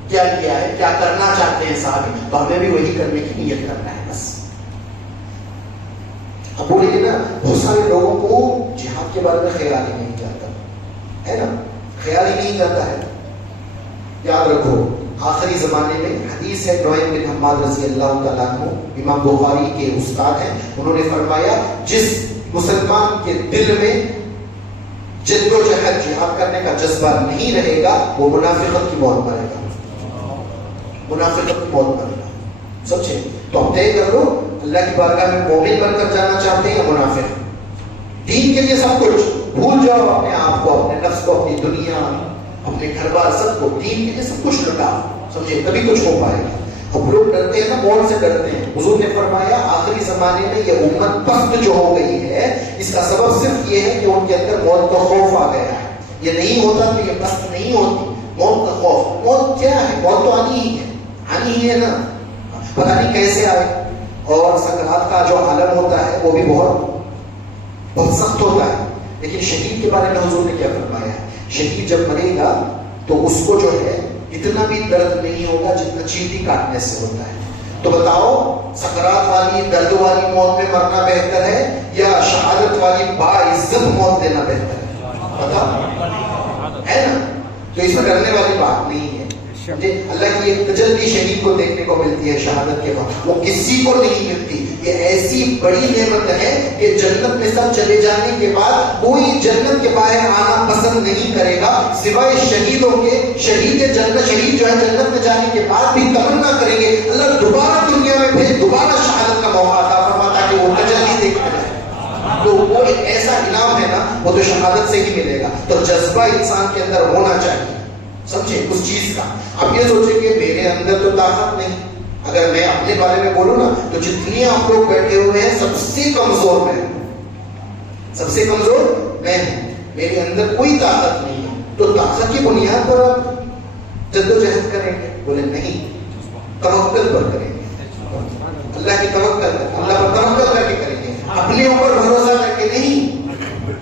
کیا کیا ہے، کیا کرنا چاہتے ہیں صحابی، تو ہمیں بھی وہی کرنے کی نیت کرنا ہے بس۔ اب بولیں گے نا بہت سارے لوگوں کو جہاد کے بارے میں خیال ہی نہیں جاتا ہے نا، خیال ہی نہیں جاتا ہے۔ یاد رکھو آخری زمانے میں حدیث ہے، نعیم بن حماد رضی اللہ تعالیٰ عنہ امام بخاری کے استاد ہیں، انہوں نے فرمایا جس مسلمان کے دل میں جد و جہد جہاد کرنے کا جذبہ نہیں رہے گا وہ منافقت کی موت مرے گا، منافقت کی موت مرے گا، سمجھے؟ تو اب طے کر لو اللہ کی بارگاہ میں مومن بن کر جانا چاہتے ہیں یا منافق؟ دین کے لیے سب کچھ بھول جاؤ، اپنے آپ کو، اپنے نفس کو، اپنی دنیا، اپنے گھر بار سب کو، دین کے لیے سب کچھ لٹاؤ، سمجھے؟ تبھی کچھ ہو پائے گا۔ اب لوگ ڈرتے ہیں نا، موت سے ڈرتے ہیں۔ حضور نے فرمایا آخری زمانے میں یہ امت پست جو ہو گئی ہے اس کا سبب صرف یہ ہے کہ ان کے اندر موت کا خوف آ گیا ہے۔ یہ نہیں ہوتا تو یہ پست نہیں ہوتی، موت کا خوف۔ موت کیا ہے؟ موت تو آنی ہی ہے، آنی ہی ہے نا، پتہ نہیں کیسے آئے۔ اور سکرات کا جو عالم ہوتا ہے وہ بھی بہت سخت ہوتا ہے، لیکن شہید کے بارے میں حضور نے کیا فرمایا ہے؟ شہید جب مرے گا تو اس کو جو ہے اتنا بھی درد نہیں ہوگا جتنا چیٹی کاٹنے سے ہوتا ہے۔ تو بتاؤ سکرات والی درد والی موت میں مرنا بہتر ہے یا شہادت والی باعزت موت دینا بہتر ہے؟ بتاؤ، ہے نا؟ تو اس میں ڈرنے والی بات نہیں ہے۔ اللہ کی ایک تجلی شہید کو دیکھنے کو ملتی ہے شہادت کے بعد، وہ کسی کو نہیں ملتی۔ یہ ایسی بڑی نعمت ہے کہ جنت میں سب چلے جانے کے بعد کوئی جنت کے باہر آنا پسند نہیں کرے گا سوائے شہیدوں کے۔ شہید جو ہے جنت میں جانے کے بعد بھی تمنا کریں گے اللہ دوبارہ دنیا میں بھیج، دوبارہ شہادت کا موقع عطا فرما تاکہ وہ تجلی دیکھنے جائے۔ تو وہ ایک ایسا انعام ہے نا، وہ تو شہادت سے ہی ملے گا۔ تو جذبہ انسان کے اندر ہونا چاہیے، سمجھے؟ اس چیز کا اب یہ سوچیں کہ میرے اندر تو طاقت نہیں۔ اگر میں اپنے بارے میں بولوں نا تو جتنی آپ لوگ بیٹھے ہوئے ہیں سب سے کمزور میں ہوں، سب سے کمزور میں ہوں، میرے اندر کوئی طاقت نہیں ہے۔ تو طاقت کی بنیاد پر آپ جدوجہد کریں گے؟ بولے نہیں، توکل پر کریں گے، اللہ کی توکل کر، اللہ پر توکل کر کے کریں گے، اپنے اوپر بھروسہ کر کے نہیں،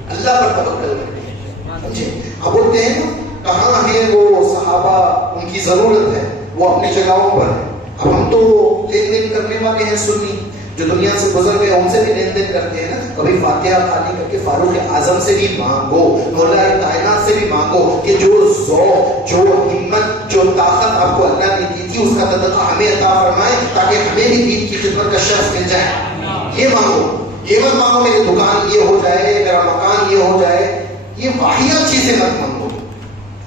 اللہ پر توکل کر کے، سمجھے؟ اب بولتے ہیں نا کہاں ہے وہ صحابہ، ان کی ضرورت ہے، وہ اپنی جگہوں پر ہے۔ اب ہم تو لین دین کرنے والے ہیں، سنی جو دنیا سے گزر گئے ان سے بھی لین دین کرتے ہیں نا، کبھی فاتحہ خانی کر کے فاروق اعظم سے بھی مانگو، مولا کائنات سے بھی مانگو کہ جو ذوق، جو ہمت، جو طاقت آپ کو اللہ نے دی تھی اس کا صدقہ ہمیں عطا فرمائے تاکہ ہمیں بھی دین کی خدمت کا شرف مل جائے۔ یہ مانگو، یہ مت مانگو میری دکان یہ ہو جائے، میرا مکان یہ ہو جائے، یہ واحد چیزیں مت مانگو،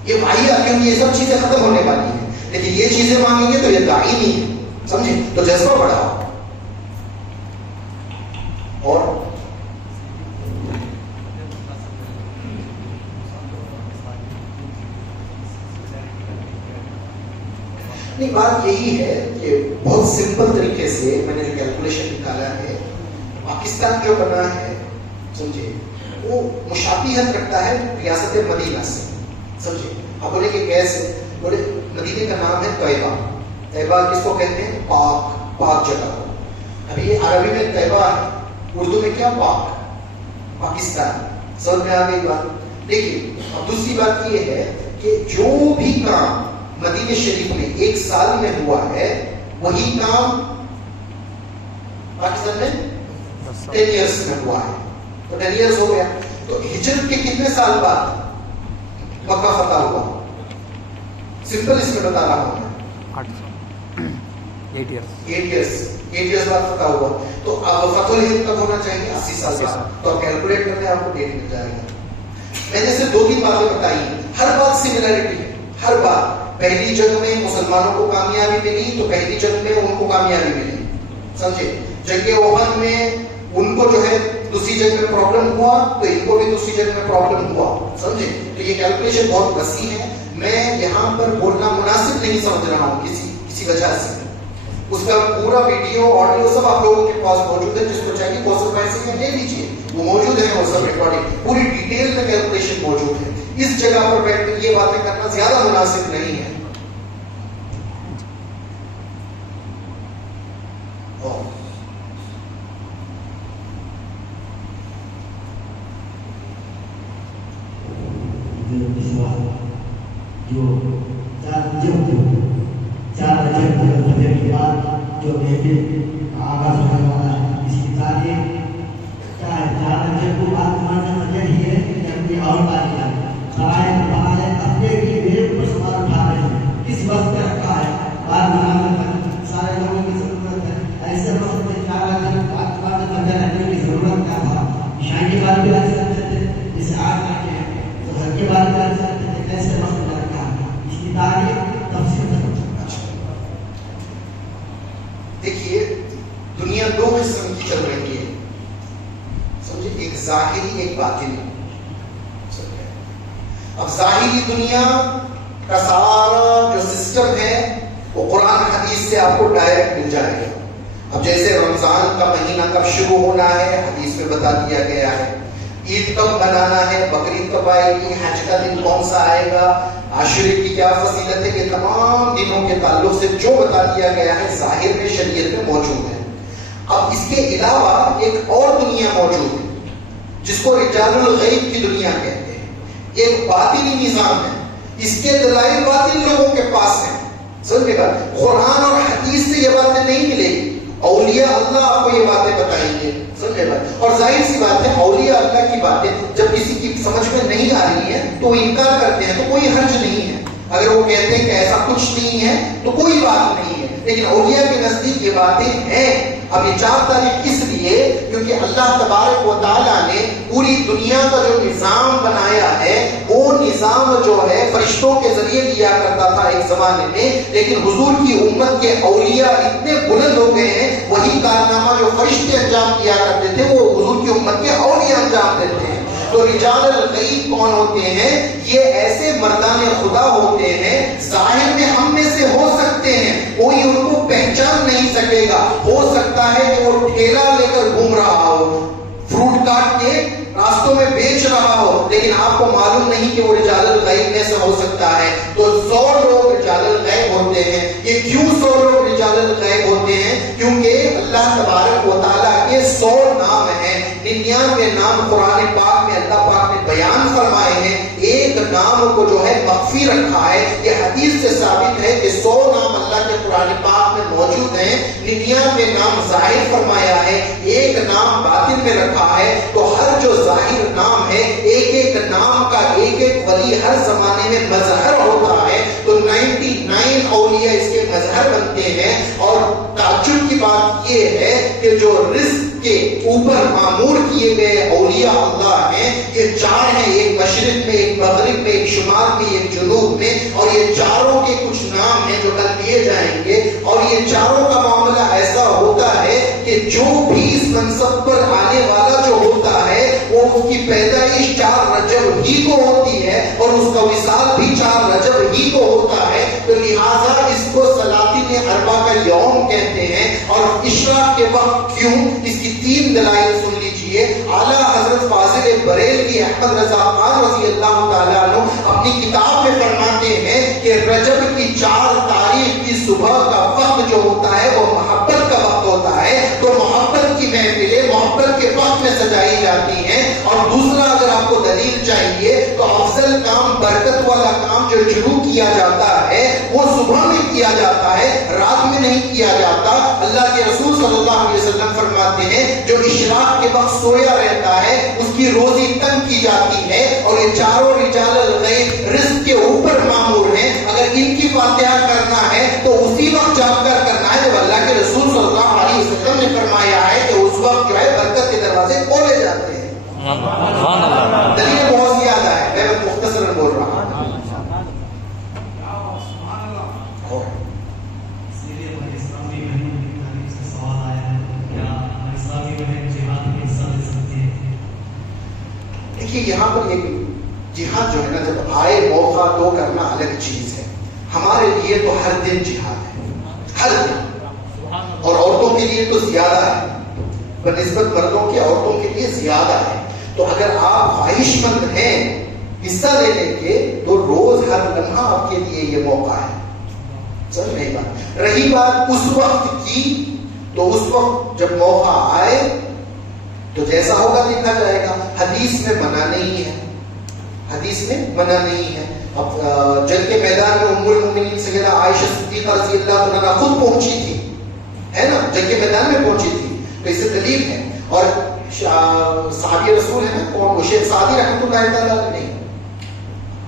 یہ واحد، کیونکہ یہ سب چیزیں ختم ہونے والی ہیں، لیکن یہ چیزیں مانگیں گے تو یہ داعی نہیں ہے، سمجھے؟ تو جذبہ بڑھاؤ۔ اور نہیں، بات یہی ہے کہ بہت سمپل طریقے سے میں نے جو کیلکولیشن نکالا ہے، پاکستان جو بنا ہے، سمجھے، وہ مشابہت رکھتا ہے ریاست مدینہ سے، سمجھے؟ آپ بولے کہ کیسے؟ بولے مدینے کا نام ہے طیبہ۔ طیبہ کس کو کہتے ہیں؟ پاک جگہ کو۔ ابھی یہ عربی میں طیبہ ہے، اردو میں کیا؟ پاکستان۔ سمجھ میں آ گئی بات؟ دیکھیے اب دوسری بات یہ ہے کہ جو بھی کام مدینہ شریف میں ایک سال میں ہوا ہے وہی کام پاکستان میں 10 ایئرس میں ہوا ہے، تو 10 ایئرس ہو گیا۔ تو ہجرت کے کتنے سال بعد مکہ فتح ہوا؟ سمپل اس میں بتا رہا ہوں میں، 8 ایئرس بعد فتح ہوا۔ تو اب فتح الہند کب ہونا چاہیے؟ 80 سال بعد۔ تو کیلکولیٹ کرنے آپ کو ڈیٹ مل جائے گا۔ میں نے صرف 2-3 باتیں بتائی، ہر بات سملیرٹی ہے، ہر بات۔ پہلی جنگ میں مسلمانوں کو کامیابی ملی تو پہلی جنگ میں ان کو کامیابی ملی، سمجھے؟ جنگ احد میں ان کو جو ہے دوسری جنگ میں پرابلم ہوا تو ان کو بھی دوسری جنگ میں پرابلم ہوا۔ سمجھے؟ تو یہ کیلکولیشن بہت وسیع ہے، میں یہاں پر بولنا مناسب نہیں سمجھ رہا ہوں کسی وجہ سے. اس کا پورا ویڈیو آڈیو سب آپ لوگوں کے پاس موجود ہے، جس کو چاہیے کوسل پیسے میں لے لیجیے، وہ موجود ہے، وہ سب ریکارڈنگ پوری ڈیٹیل میں کیلکولیشن موجود ہے. اس جگہ پر بیٹھ کر یہ باتیں کرنا زیادہ مناسب نہیں ہے. جو چار رجب فجر کے بعد جو محفل کا آغاز ہونے والا ہے، اس کی تاریخ کیا ہے؟ 4 رجب کو بات ماننا وجہ ہی ہے کہ اپنی اور تاریخ فرائض فعال اپنے بھی میرے اوپر سوال اٹھا رہے ہیں، کس وقت پہ رکھا ہے؟ بات منانے پر سارے لوگوں کی ضرورت ہے. ایسے وقت میں 4 رجب بات فجر رکھنے کی ضرورت کیا تھا؟ عشاء کے بعد بھی رکھ سکتے تھے، جسے آج رکھے ہیں تو گھر کے بعد بھی رکھ سکتے تھے. ایسے وقت میں رکھا ہے، اس کی تاریخ تفصیل سے دیکھیے. دنیا 2 قسم کی چل رہی ہے، سمجھے؟ ایک ظاہری، ایک باطنی. اب ظاہری دنیا کا سارا جو سسٹم ہے وہ قرآن حدیث سے آپ کو ڈائریکٹ مل جائے گا. اب جیسے رمضان کا مہینہ کب شروع ہونا ہے حدیث میں بتا دیا گیا ہے، عید کب منانا ہے، بقرعید کب آئے گی، حج کا دن کون سا آئے گا، عاشورے کی کیا فضیلت ہے، یہ تمام دنوں کے تعلق سے جو بتا دیا گیا ہے ظاہر میں شریعت میں موجود ہے. اب اس کے علاوہ ایک اور دنیا موجود ہے جس کو رجال الغیب کی دنیا کہتے ہیں. ایک باطنی نظام ہے، اس کے دلائل باطن لوگوں کے پاس ہیں. سمجھے گا؟ قرآن اور حدیث سے یہ باتیں نہیں ملے گی، اولیاء اللہ آپ کو یہ باتیں بتائیں گے. سمجھے گا؟ اور ظاہر سی بات ہے اولیاء اللہ کی باتیں جب کسی کی سمجھ میں نہیں آ رہی ہے تو وہ انکار کرتے ہیں، تو کوئی حرج نہیں ہے. اگر وہ کہتے ہیں کہ ایسا کچھ نہیں ہے تو کوئی بات نہیں ہے، لیکن اولیاء کے نزدیک یہ باتیں ہیں. اب یہ 4 تاریخ اس لیے کیونکہ اللہ تبارک و تعالیٰ نے پوری دنیا کا جو نظام بنایا ہے وہ نظام جو ہے فرشتوں کے ذریعے لیا کرتا تھا ایک زمانے میں، لیکن حضور کی امت کے اولیاء اتنے بلند ہو گئے ہیں، وہی کارنامہ جو فرشتے انجام کیا کرتے تھے وہ حضور کی امت کے اولیاء انجام دیتے ہیں. تو رجال الغیب کون ہوتے ہیں؟ یہ ایسے مردان خدا ہوتے ہیں، ظاہر میں ہم میں سے ہو سکتے ہیں، کوئی ان کو پہچان نہیں سکے گا. ہو سکتا ہے کہ وہ ٹھیلا لے کر گھوم رہا ہو، فروٹ کاٹ کے راستوں میں بیچ رہا ہو، لیکن آپ کو معلوم نہیں کہ وہ رجال الغیب میں سے ہو سکتا ہے. تو 100 لوگ رجال الغیب ہوتے ہیں. یہ کیوں 100 لوگ رجال الغیب ہوتے ہیں؟ کیونکہ اللہ تبارک و تعالیٰ کے 100 نام ہیں، 99 نام قرآن پاک میں اللہ پاک نے بیان فرمائے ہیں، ایک نام کو جو ہے مخفی رکھا ہے. یہ حدیث سے ثابت ہے کہ 100 نام اللہ کے قرآن پاک میں موجود ہیں، 99 نام ظاہر فرمایا ہے، ایک نام باطن میں رکھا ہے. تو ہر جو ظاہر نام ہے، ایک ایک نام کا ایک ایک ولی ہر زمانے میں مظہر ہوتا ہے. تو 99 اولیاء اس کے مظہر بنتے ہیں. اور تعجب کی بات یہ ہے کہ جو رزق کے اوپر معمور کیے گئے اولیاء اللہ ہیں یہ 4 ہیں، ایک مشرق میں، ایک مغرب میں، ایک شمال میں، ایک جنوب میں. اور یہ چاروں کے کچھ نام ہیں جو کل لیے جائیں گے. اور یہ چاروں کا معاملہ ایسا ہوتا ہے کہ جو بھی اس منصب پر آنے والا جو ہوتا ہے وہ اس کی پیدائش 4 رجب ہی کو ہوتی ہے اور اس کا وصال بھی 4 رجب ہی کو ہوتا ہے. تو لہٰذا اس کو سلاطین اربع کا یوم کہتے ہیں. اور اشراق کے وقت کیوں؟ اس کی 3 دلائل سن لیجئے. اعلیٰ حضرت فاضل بریلوی احمد رضا خان رضی اللہ تعالیٰ عنہ اپنی کتاب میں فرماتے ہیں کہ رجب کی 4 تاریخ کی صبح کا وقت جو ہوتا ہے وہ محبت کا وقت ہوتا ہے. تو محبت کی محفلیں محبت کے وقت میں سجائی جاتی ہیں. اور دوسرا اگر آپ کو دلیل چاہیے تو افضل کام، برکت والا کام جو شروع کیا جاتا ہے وہ صبح میں کیا جاتا ہے، رات میں نہیں کیا جاتا. اللہ کے رسول صلی اللہ علیہ وسلم فرماتے ہیں جو اشراق کے وقت سویا رہتا ہے اس کی روزی تنگ کی جاتی ہے. اور یہ چاروں رجال الغیب رزق کے اوپر معمور ہیں. اگر ان کی فاتحہ کرنا ہے تو اسی وقت جا کر کرنا ہے جب اللہ کے رسول صلی اللہ علیہ وسلم نے فرمایا ہے کہ اس وقت جو ہے برکت کے دروازے کھولے جاتے ہیں. دلیل بہت زیادہ ہے، میں مختصراً بول رہا ہوں. دیکھیے یہاں پر ایک جہاد جو ہے نا جب آئے موقع تو کرنا الگ چیز ہے. ہمارے لیے تو ہر دن جہاد ہے, ہر دن, اور عورتوں کے لیے تو زیادہ ہے بنسبت مردوں کے, عورتوں کے لیے زیادہ ہے. تو اگر آپ خواہش مند ہیں حصہ لینے کے تو روز ہر لمحہ آپ کے لیے یہ موقع ہے. سمجھ نہیں بات. رہی بات اس وقت کی, تو اس وقت جب موقع آئے تو جیسا ہوگا دیکھا جائے گا. حدیث میں منع نہیں ہے, حدیث میں منع نہیں ہے. اب جنگ کے میدان میں ام المؤمنین سیدہ عائشہ صدیقہ رضی اللہ عنہا خود پہنچی تھی, ہے نا, جنگ کے میدان میں پہنچی تھی, تو اس سے دلیل ہے. اور صحابی رسول ہے نا, کون, شیخ سعدی رحمۃ اللہ تعالیٰ نہیں,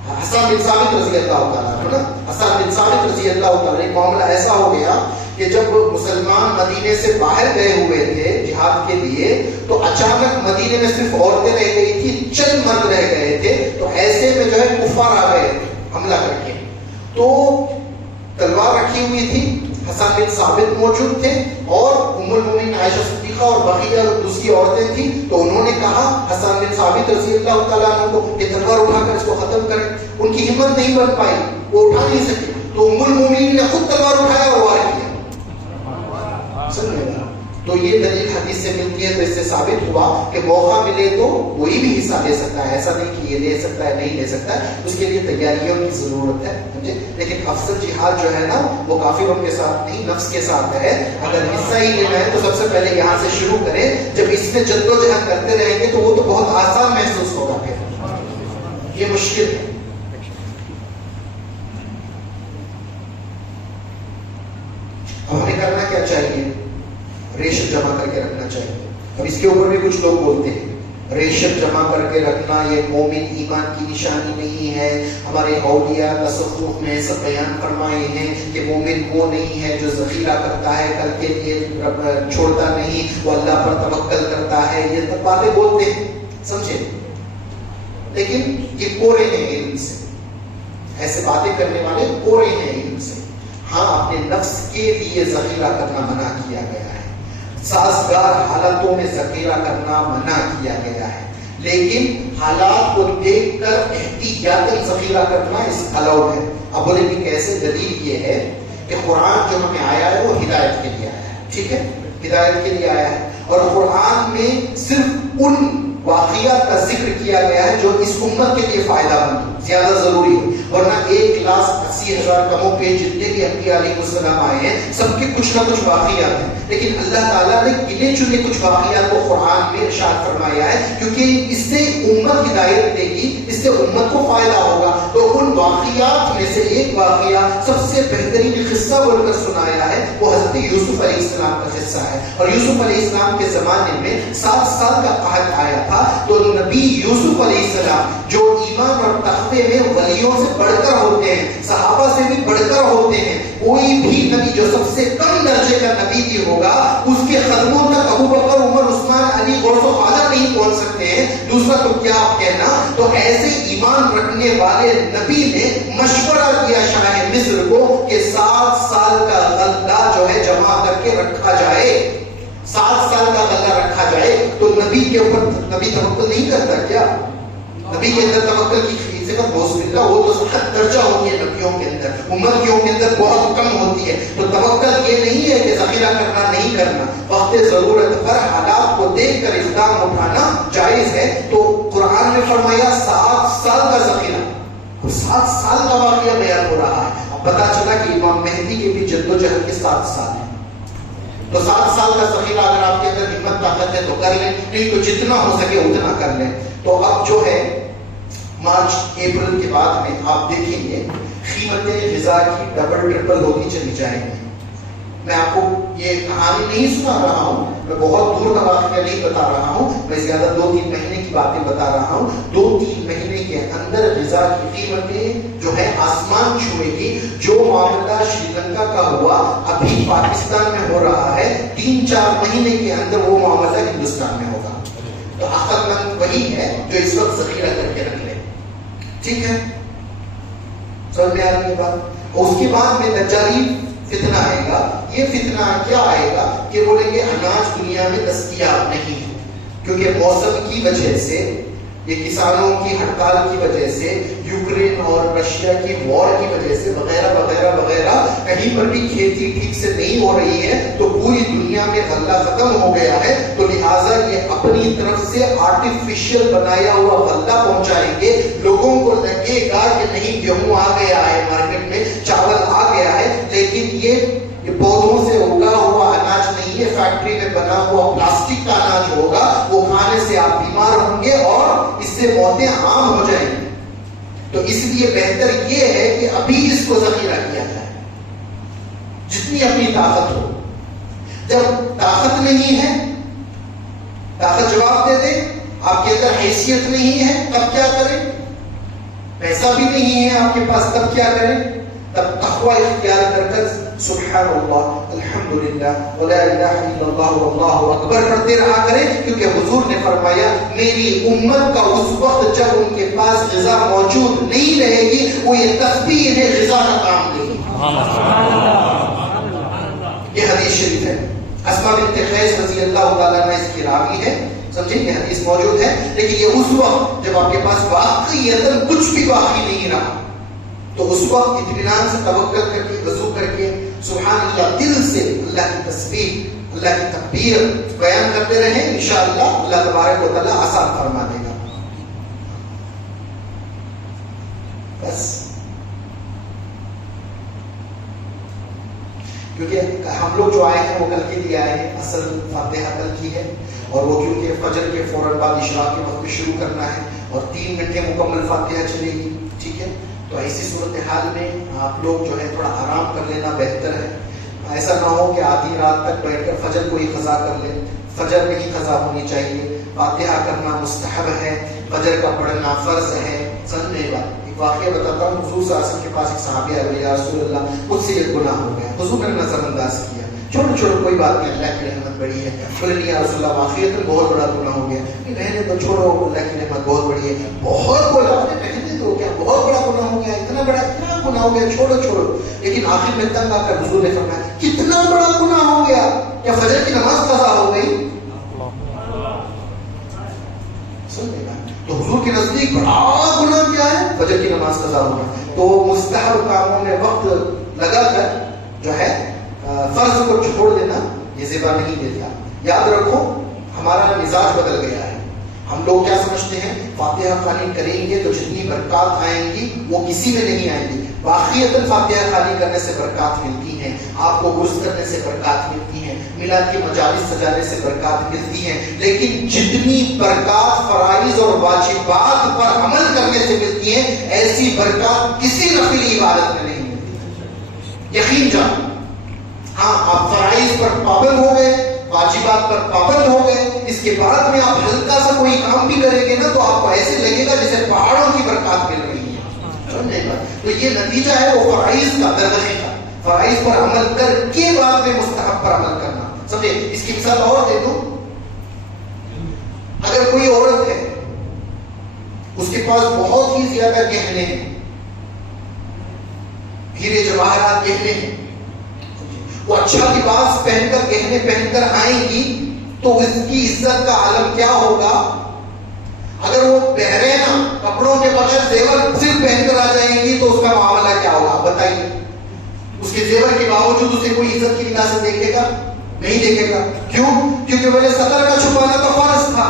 حسن بن ثابت رضی اللہ تعالیٰ عنہ, حسن بن ثابت رضی اللہ تعالیٰ. ایک معاملہ ایسا ہو گیا کہ جب مسلمان مدینے سے باہر گئے ہوئے تھے جہاد کے لیے, تو اچانک مدینے میں صرف عورتیں رہ گئی تھی, چند مرد رہ گئے تھے. تو ایسے میں جو ہے کفار آ گئے تھے حملہ کر کے, تو تلوار رکھی ہوئی تھی, حسن بن ثابت موجود تھے اور ام المؤمنین عائشہ صدیقہ اور بقیہ دوسری عورتیں تھیں. تو انہوں نے کہا حسن بن ثابت رضی اللہ تعالیٰ عنہ کو کہ تلوار اٹھا کر اس کو ختم کریں. ان کی ہمت نہیں بن پائی, وہ اٹھا نہیں سکے, تو ام المؤمنین نے خود تلوار اٹھایا اور وار کیا. تو یہ دلیل حدیث سے ملتی ہے. تو اس سے ثابت ہوا کہ موقع ملے تو کوئی بھی حصہ لے سکتا ہے, ایسا نہیں کہ یہ لے سکتا ہے نہیں لے سکتا ہے, اس کے لیے تیاریوں کی ضرورت ہے, سمجھے. لیکن افضل جہاد جو ہے نا وہ کافروں کے ساتھ نہیں, نفس کے ساتھ ہے. اگر حصہ ہی لینا ہے تو سب سے پہلے یہاں سے شروع کریں. جب اس میں جدوجہد کرتے رہیں گے تو وہ تو بہت آسان محسوس ہوگا, پھر یہ مشکل ہے. اب ہمیں کرنا کیا چاہیے؟ ریشم جمع کر کے رکھنا چاہیے. اب اس کے اوپر بھی کچھ لوگ بولتے ہیں ریشم جمع کر کے رکھنا یہ مومن ایمان کی نشانی نہیں ہے. ہمارے اولیاء تصوف میں سب بیان فرمائے ہیں کہ مومن وہ نہیں ہے جو ذخیرہ کرتا ہے, کل کے لیے چھوڑتا نہیں, وہ اللہ پر توکل کرتا ہے. یہ سب باتیں بولتے ہیں, سمجھے, لیکن یہ کورے ہیں علم سے. ایسے باتیں کرنے والے کورے ہیں علم سے. ہاں, اپنے نفس کے لیے ذخیرہ کرنا منع کیا گیا ہے, سازگار حالتوں میں ذخیرہ کرنا منع کیا گیا ہے, لیکن حالات کو دیکھ کر احتیاطاً ذخیرہ کرنا اس الاؤڈ ہے. اب بولے کہ کیسے؟ دلیل یہ ہے کہ قرآن جو ہمیں آیا ہے وہ ہدایت کے لیے آیا ہے, ٹھیک ہے, ہدایت کے لیے آیا ہے. اور قرآن میں صرف ان واقعات کا ذکر کیا گیا ہے جو اس امت کے لیے فائدہ مند, زیادہ ضروری ہے. ورنہ 1,80,000 کموں پہ جتنے بھی انبیاء علیہ السلام آئے ہیں سب کے کچھ نہ کچھ واقعات ہیں, لیکن اللہ تعالیٰ نے گنے چنے کچھ واقعات کو قرآن میں ارشاد فرمایا ہے کیونکہ اس سے امت ہدایت ملے گی, اس سے امت کو فائدہ ہوگا. تو ان واقعات میں سے ایک واقعہ سب سے بہترین قصہ بول کر سنایا ہے, وہ حضرت یوسف علیہ السلام کا قصہ ہے. اور یوسف علیہ السلام کے زمانے میں 7 سال کا قحط آیا تھا. تو نبی یوسف علیہ السلام جو ایمان اور تقوی میں ولیوں سے بڑھ کر ہوتے ہیں, صحابہ سے بھی بڑھ کر ہوتے ہیں, کوئی بھی نبی جو سب سے کم درجے کا نبی بھی ہوگا اس کے قدموں تک ابو بکر, عمر, عثمان, علی, غوث و خواجہ نہیں پہنچ سکتے ہیں. دوسرا تو کیا آپ کہنا. تو ایسے ایمان رکھنے والے نبی نے مشورہ دیا شاہ مصر کو کہ 7 سال کا غلہ جو ہے جمع کر کے رکھا جائے, 7 سال کا غلہ رکھا جائے. تو نبی کے اوپر نبی توکل نہیں کرتا کیا؟ نبی کے اندر توکل کی صفت بہت, وہ تو سخت درجہ ہوتی ہے نبیوں کے اندر, امتیوں کے اندر بہت کم ہوتی ہے. تو توکل یہ نہیں ہے کہ ذخیرہ کرنا نہیں کرنا, وقت ضرورت پر حالات کو دیکھ کر اقدام اٹھانا جائز ہے. تو قرآن نے فرمایا 7 سال کا ذخیرہ, 7 سال کا واقعہ بیان ہو رہا ہے. اب پتا چلا کہ امام مہدی کے بھی جدوجہد کے 7 سال ہیں. تو 7 سال کا ذخیرہ اگر آپ کے اندر ہمت طاقت ہے تو کر لیں, نہیں تو جتنا ہو سکے اتنا کر لیں. تو اب جو ہے مارچ اپریل کے بعد میں آپ دیکھیں گے قیمتیں غذا کی ڈبل ٹرپل ہوتی چلی جائیں گی. میں آپ کو یہ کہانی نہیں سنا رہا ہوں, میں بہت دور کا واقعہ نہیں بتا رہا ہوں, میں زیادہ 2-3 مہینے کی باتیں بتا رہا ہوں. 2-3 مہینے کے اندر غذا کی قیمتیں جو ہے آسمان چھوئے گی. جو معاملہ شری لنکا کا ہوا ابھی پاکستان میں ہو رہا ہے, 3-4 مہینے کے اندر وہ معاملہ ہندوستان میں ہوگا. تو عقل مند وہی ہے جو اس وقت ذخیرہ کر کے رکھ لے, ٹھیک ہے, سمجھ میں آ رہی ہے بات. اور اس کے بعد میں دجالی فتنہ آئے گا. یہ فتنہ کیا آئے گا کہ بولیں گے اناج دنیا میں دستیاب نہیں ہے, کیونکہ موسم کی وجہ سے یہ کسانوں کی ہڑتال کی وجہ سے، یوکرین اور رشیا کی وار کی وجہ سے وغیرہ وغیرہ وغیرہ کہیں پر بھی کھیتی ٹھیک سے نہیں ہو رہی ہے تو پوری دنیا میں غلہ ختم ہو گیا ہے، تو لہٰذا یہ اپنی طرف سے آرٹیفیشل بنایا ہوا غلہ پہنچائیں گے. لوگوں کو لگے گا کہ نہیں گیہوں آ گیا ہے مارکیٹ میں، چاول آ گیا ہے، لیکن یہ پودوں سے اگا ہوا اناج نہیں ہے، فیکٹری میں بنا ہوا پلاسٹک کا اناج ہوگا. وہ کھانے سے آپ بیمار ہوں گے اور اس سے موتیں عام ہو جائیں گی. تو اس لیے بہتر یہ ہے کہ ابھی اس کو ذخیرہ کیا جائے جتنی اپنی طاقت ہو. جب طاقت نہیں ہے، طاقت جواب دے دے، آپ کے اندر حیثیت نہیں ہے، تب کیا کریں؟ پیسہ بھی نہیں ہے آپ کے پاس، تب کیا کریں؟ تب تقوی اختیار کر کر سبحان اللہ الحمدللہ ولا الہ الا اللہ واللہ اکبر پڑھتے رہا کریں، کیونکہ حضور نے فرمایا میری امت کا اس وقت جب ان کے پاس غذا موجود نہیں رہے گی، وہ یہ تسبیح انہیں غذا کا کام دے گی. یہ حدیث شریف ہے. اسماء بنت قیس رضی اللہ تعالیٰ عنہ اس کی راوی ہے، سمجھیں یہ حدیث موجود ہے. لیکن یہ اس وقت جب آپ کے پاس واقعیتاً کچھ بھی باقی نہیں رہا، تو اس وقت اطمینان سے توکل کر کے وضو کر کے سبحان اللہ دل سے اللہ کی تسبیح، اللہ کی تکبیر بیان کرتے رہیں، انشاءاللہ اللہ تبارک و تعالیٰ آسان فرما دے گا. بس کیونکہ ہم لوگ جو آئے ہیں وہ کل کے لیے آئے ہیں، اصل فاتحہ کل کی ہے، اور وہ کیونکہ فجر کے فوراً بعد اشراق کے وقت شروع کرنا ہے اور 3 گھنٹے مکمل فاتحہ چلے گی. ٹھیک ہے، تو ایسی صورتحال میں آپ لوگ جو ہے تھوڑا آرام کر لینا بہتر ہے. ایسا نہ ہو کہ آدھی رات تک بیٹھ کر فجر کو ہی قضا کر لیں. فجر میں ہی قضا ہونی چاہیے. فاتحہ کرنا مستحب ہے، فجر کا پڑھنا فرض ہے. سمجھنے بات ایک واقعہ بتاتا ہوں. حضور صلی اللہ علیہ وسلم کے پاس ایک صحابی آئے، یا رسول اللہ مجھ سے یہ گناہ ہو گیا. حضور نے نظر انداز کیا، چھوٹو چھوٹو کوئی بات نہیں، اللہ کی رحمت بڑی ہے. بولے یا رسول اللہ واقعیت بہت بڑا گناہ ہو گیا. رہنے تو چھوڑو، اللہ کی رحمت بہت بڑی ہے. بہت بولا رہنے تو کیا بہت بڑا گناہ ہو گیا، اتنا بڑا کیا گناہ ہو گیا، چھوڑو چھوڑو. لیکن آخر میں تنگ آ کر حضور نے فرمایا کتنا بڑا گناہ ہو گیا، کیا فجر کی نماز قضا ہو گئی؟ تو حضور کے نزدیک بڑا گناہ کیا ہے؟ فجر کی نماز قضا ہونا. تو مستحب کاموں میں وقت لگا کر جو ہے فرض کو چھوڑ دینا یہ زیبا نہیں دیتا. یاد رکھو ہمارا مزاج بدل گیا ہے. ہم لوگ کیا سمجھتے ہیں فاتحہ خوانی کریں گے تو جتنی برکات آئیں گی وہ کسی میں نہیں آئیں گی. واقعیتاً فاتحہ خوانی کرنے سے برکات ملتی ہیں، آپ کو عرس کرنے سے برکات ملتی ہیں، میلاد کی مجالس سجانے سے برکات ملتی ہیں. لیکن جتنی برکات فرائض اور واجبات پر عمل کرنے سے ملتی ہیں، ایسی برکات کسی نفلی عبادت میں نہیں ملتی. یقین جانو. ہاں آپ فرائض پر پابند ہو گئے، واجبات پر پابند ہو گئے، اس کے بعد میں آپ ہلکا سا کوئی کام بھی کریں گے نا تو آپ کو ایسے لگے گا جیسے پہاڑوں کی برکات مل رہی ہے. تو یہ نتیجہ ہے وہ فرائض کا، درجے کا. فرائض پر عمل کر کے بعد میں مستحب پر عمل کرنا. سمجھے؟ اس کی مثال اور دے دوں. اگر کوئی عورت ہے اس کے پاس بہت ہی زیادہ گہنے ہیں، ہیرے جواہرات گہنے ہیں، وہ اچھا لباس پہن کر گہنے پہن کر آئیں گی تو اس کی عزت کا عالم کیا ہوگا؟ اگر وہ بہرینہ کپڑوں کے بغیر زیور صرف پہن کر آ جائیں گی تو اس کا معاملہ کیا ہوگا؟ بتائیے. اس کے زیور کے باوجود اسے کوئی عزت کی نگاہ سے دیکھے گا؟ نہیں دیکھے گا. کیوں؟ کیونکہ وہ سطر کا چھپانا تو فرض تھا.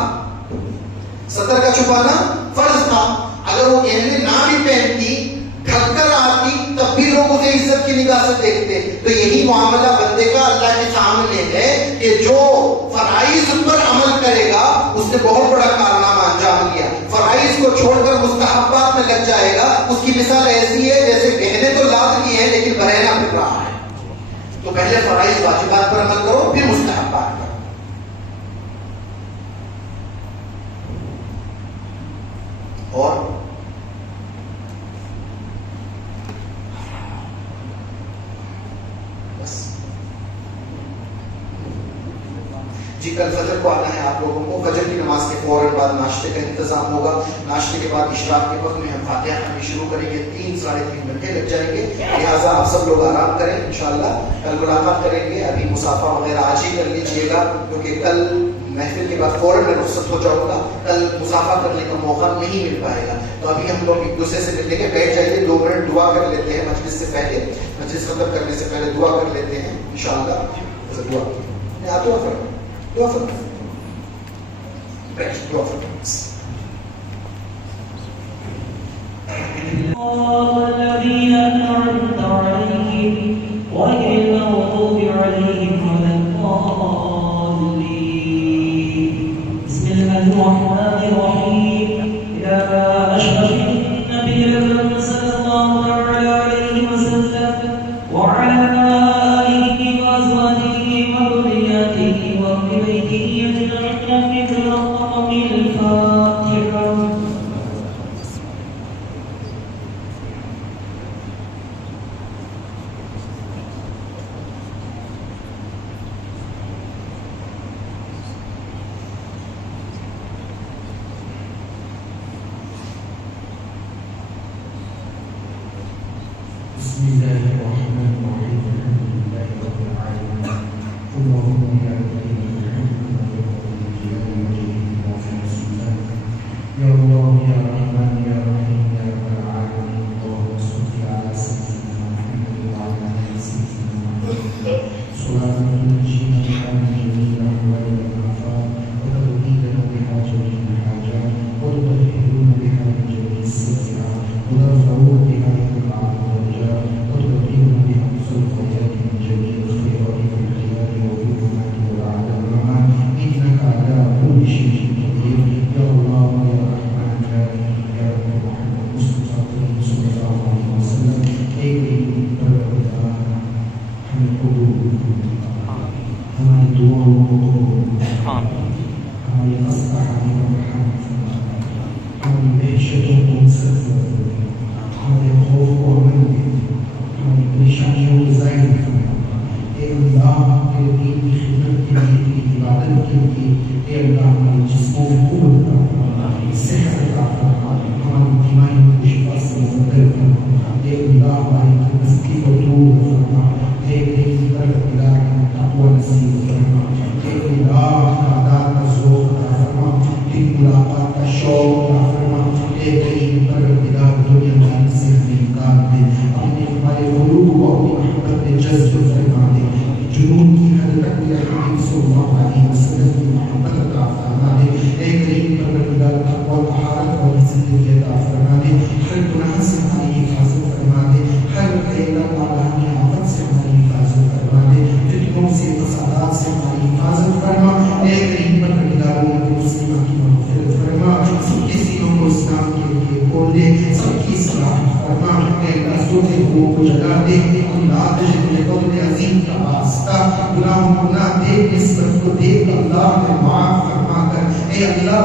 سطر کا چھپانا فرض تھا. اگر وہ گہنے نہ بھی پہنتی، ڈھک کر آتی، تب بھی لوگ اسے عزت کی نگاہ سے دیکھتے. تو یہی معاملہ بندے کا اللہ کے سامنے ہے کہ جو فرائض پر عمل کرے گا اس نے بہت بڑا کارنامہ انجام دیا. فرائض کو چھوڑ کر مستحبات میں لگ جائے گا، اس کی مثال ایسی ہے جیسے گہنے تو لاد لیے ہیں لیکن بہرنا پھر رہا ہے. تو پہلے فرائض واجبات پر عمل کرو، پھر مستحبات پر. اور جی کل فجر کو آنا ہے آپ لوگوں کو. فجر کی نماز کے فوراً بعد ناشتے کا انتظام ہوگا. ناشتے کے بعد اشراق کے وقت میں ہم فاتحہ خوانی شروع کریں گے. 3-3.5 گھنٹے لگ جائیں گے. لہٰذا آپ سب لوگ آرام کریں. انشاءاللہ کل ملاقات کریں گے. ابھی مسافہ وغیرہ آج ہی کر لیجیے گا کیونکہ کل محفل کے بعد فوراً میں رخصت ہو جاؤں گا. کل مصافحہ کرنے کا موقع نہیں مل پائے گا. تو ابھی ہم لوگ ایک دوسرے سے ملیں گے. بیٹھ جائیے, 2 منٹ دعا کر لیتے ہیں مجلس سے پہلے, مجلس ختم کرنے سے پہلے دعا کر لیتے ہیں انشاءاللہ. دعا دعا فرمائیں, دعا فرمائیں, بیٹھ دعا فرمائیں. الذين أنعمت عليهم غير المغضوب عليهم ولا الضالين. بسم الله الرحمن الرحيم. يا أشرف النبي الأكرم صلى الله عليه وسلم وعلى آله وأزواجه وذرياته وأهل بيته أجمعين مثل القمر الفاتحة. بسم الله الرحمن الرحيم. الحمد لله رب العالمين. اللهم يا كريم الحمد يا الله يا رحمن يا رحيم يا رب العالمين. اللهم صل على سيدنا محمد وعلى ال سيدنا محمد صلاة تنجينا بها من جميع الاهوال والافات وتغنينا بها جميع الحاجات وتطهرنا بها من جميع السيئات وترفعنا بها الى العالم وتبين بها الخيرات من جميع الخيرات والخيرات والظلمات والعلامات انك على كل شيء قدير. يا الله يا رحمن يا رحيم يا رب محمد مصطفى صلى الله عليه وسلم. اے پروردگار ہمیں قبول ہماری دعاؤں کو ہماری اصلاحات ہماری معیشتوں کو مسر ہمارے خوف کو امن دے, ہماری پریشانیوں کو ظاہر کرنا. اے اللہ تیرے دین کی خدمت کے لیے, تیری عبادت کے لیے اے اللہ ہمارے جسموں میں قوت عطا فرما, صحت عطا فرما, ہماری بیماریوں کو شفا سے مبدل فرما. اے اللہ ہماری نزدیکی کو دور فرما. اے تیری پروردگار ہمیں تقوی نصیب فرما. اے اللہ تعداد کا ذوق عطا فرما, تیری ملاقات کا شوق عطا فرما. اے کریم پروردگار دنیا داری سے ہمیں نکال دے, اپنے ہمارے قلوب کو اپنی محبت میں جذب فرما دے. جنون کی حد تک یا حبیب صلی اللہ علیہ وسلم کی محبت عطا فرما دے. اے کریم پروردگار تقوی طہارت اور زندگی عطا فرما دے. ہر گناہ سے ہماری حفاظت فرما دے. ہر اللہ تعالی آفت سے ہماری حفاظت فرما دے. فتنوں سے فسادات سے ہماری حفاظت فرما. اے کریم پروردگار مسلمہ کی مغفرت فرما. سب کے سینوں کو اسلام کے لیے کھول دے, سب کی اصلاح فرما. اے اللہ سوتے ہوئے کو جگا دے. اللہ تجھے فضل عظیم کا واسطہ گناہوں کو نہ دیکھ, نسبت کو دیکھ اللہ نے معاف فرما کر اے اللہ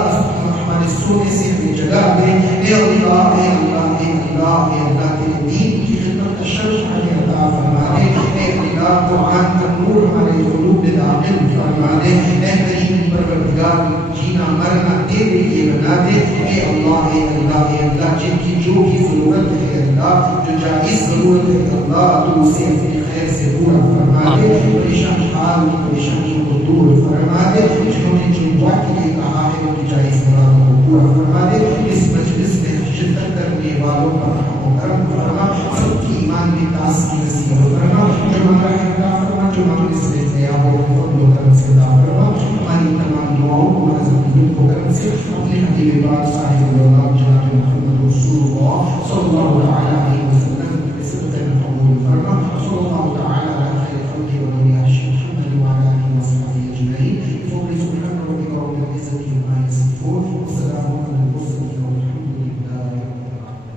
ہمارے سونے سے ہمیں جگا دے. اے اللہ اے اللہ اے اللہ اے اللہ تیرے دین کی خدمت کا شرف ہمیں عطا فرما دے. اے اللہ قرآن کا نور ہمارے قلوب میں داخل فرما دے. اے کریم پروردگار جینا مرنا تیرے لیے بنا دے. اے اللہ اے اللہ اے اللہ جن کی جو بھی ضرورت ہے اللہ, جو جائز ضرورت ہے اللہ, تو اسے اپنے خیر سے پورا فرما دے. پریشان حال کی پریشانیوں کو دور فرما دے. جنہوں نے جو دعا کے لیے کہا ہے ان کی جائز مرادوں کو پورا فرما دے. اس مجلس میں شرکت کرنے والوں پر رحم و کرم فرما. سب کی ایمان میں تازگی نصیب فرما. جو ہمارا عطا فرما, جو مجلس میں نیا ہو فضل و کرم سے عطا فرما. ہماری تمام دعاؤں کو مذہبیوں کو کرم سے اپنے حبیب پاک صاحب اللہ جناب محمد رسول اللہ صلی اللہ علیہ وسلم کے صدقے میں قبول فرما. صلی اللہ تعالی علی خیر خلقہ و نبی محمد وعلی آلہ وصحبہ اجمعین. بفضل سبحان ربک رب العزة عما یصفون وسلام علی المرسلین والحمد للہ رب العالمین.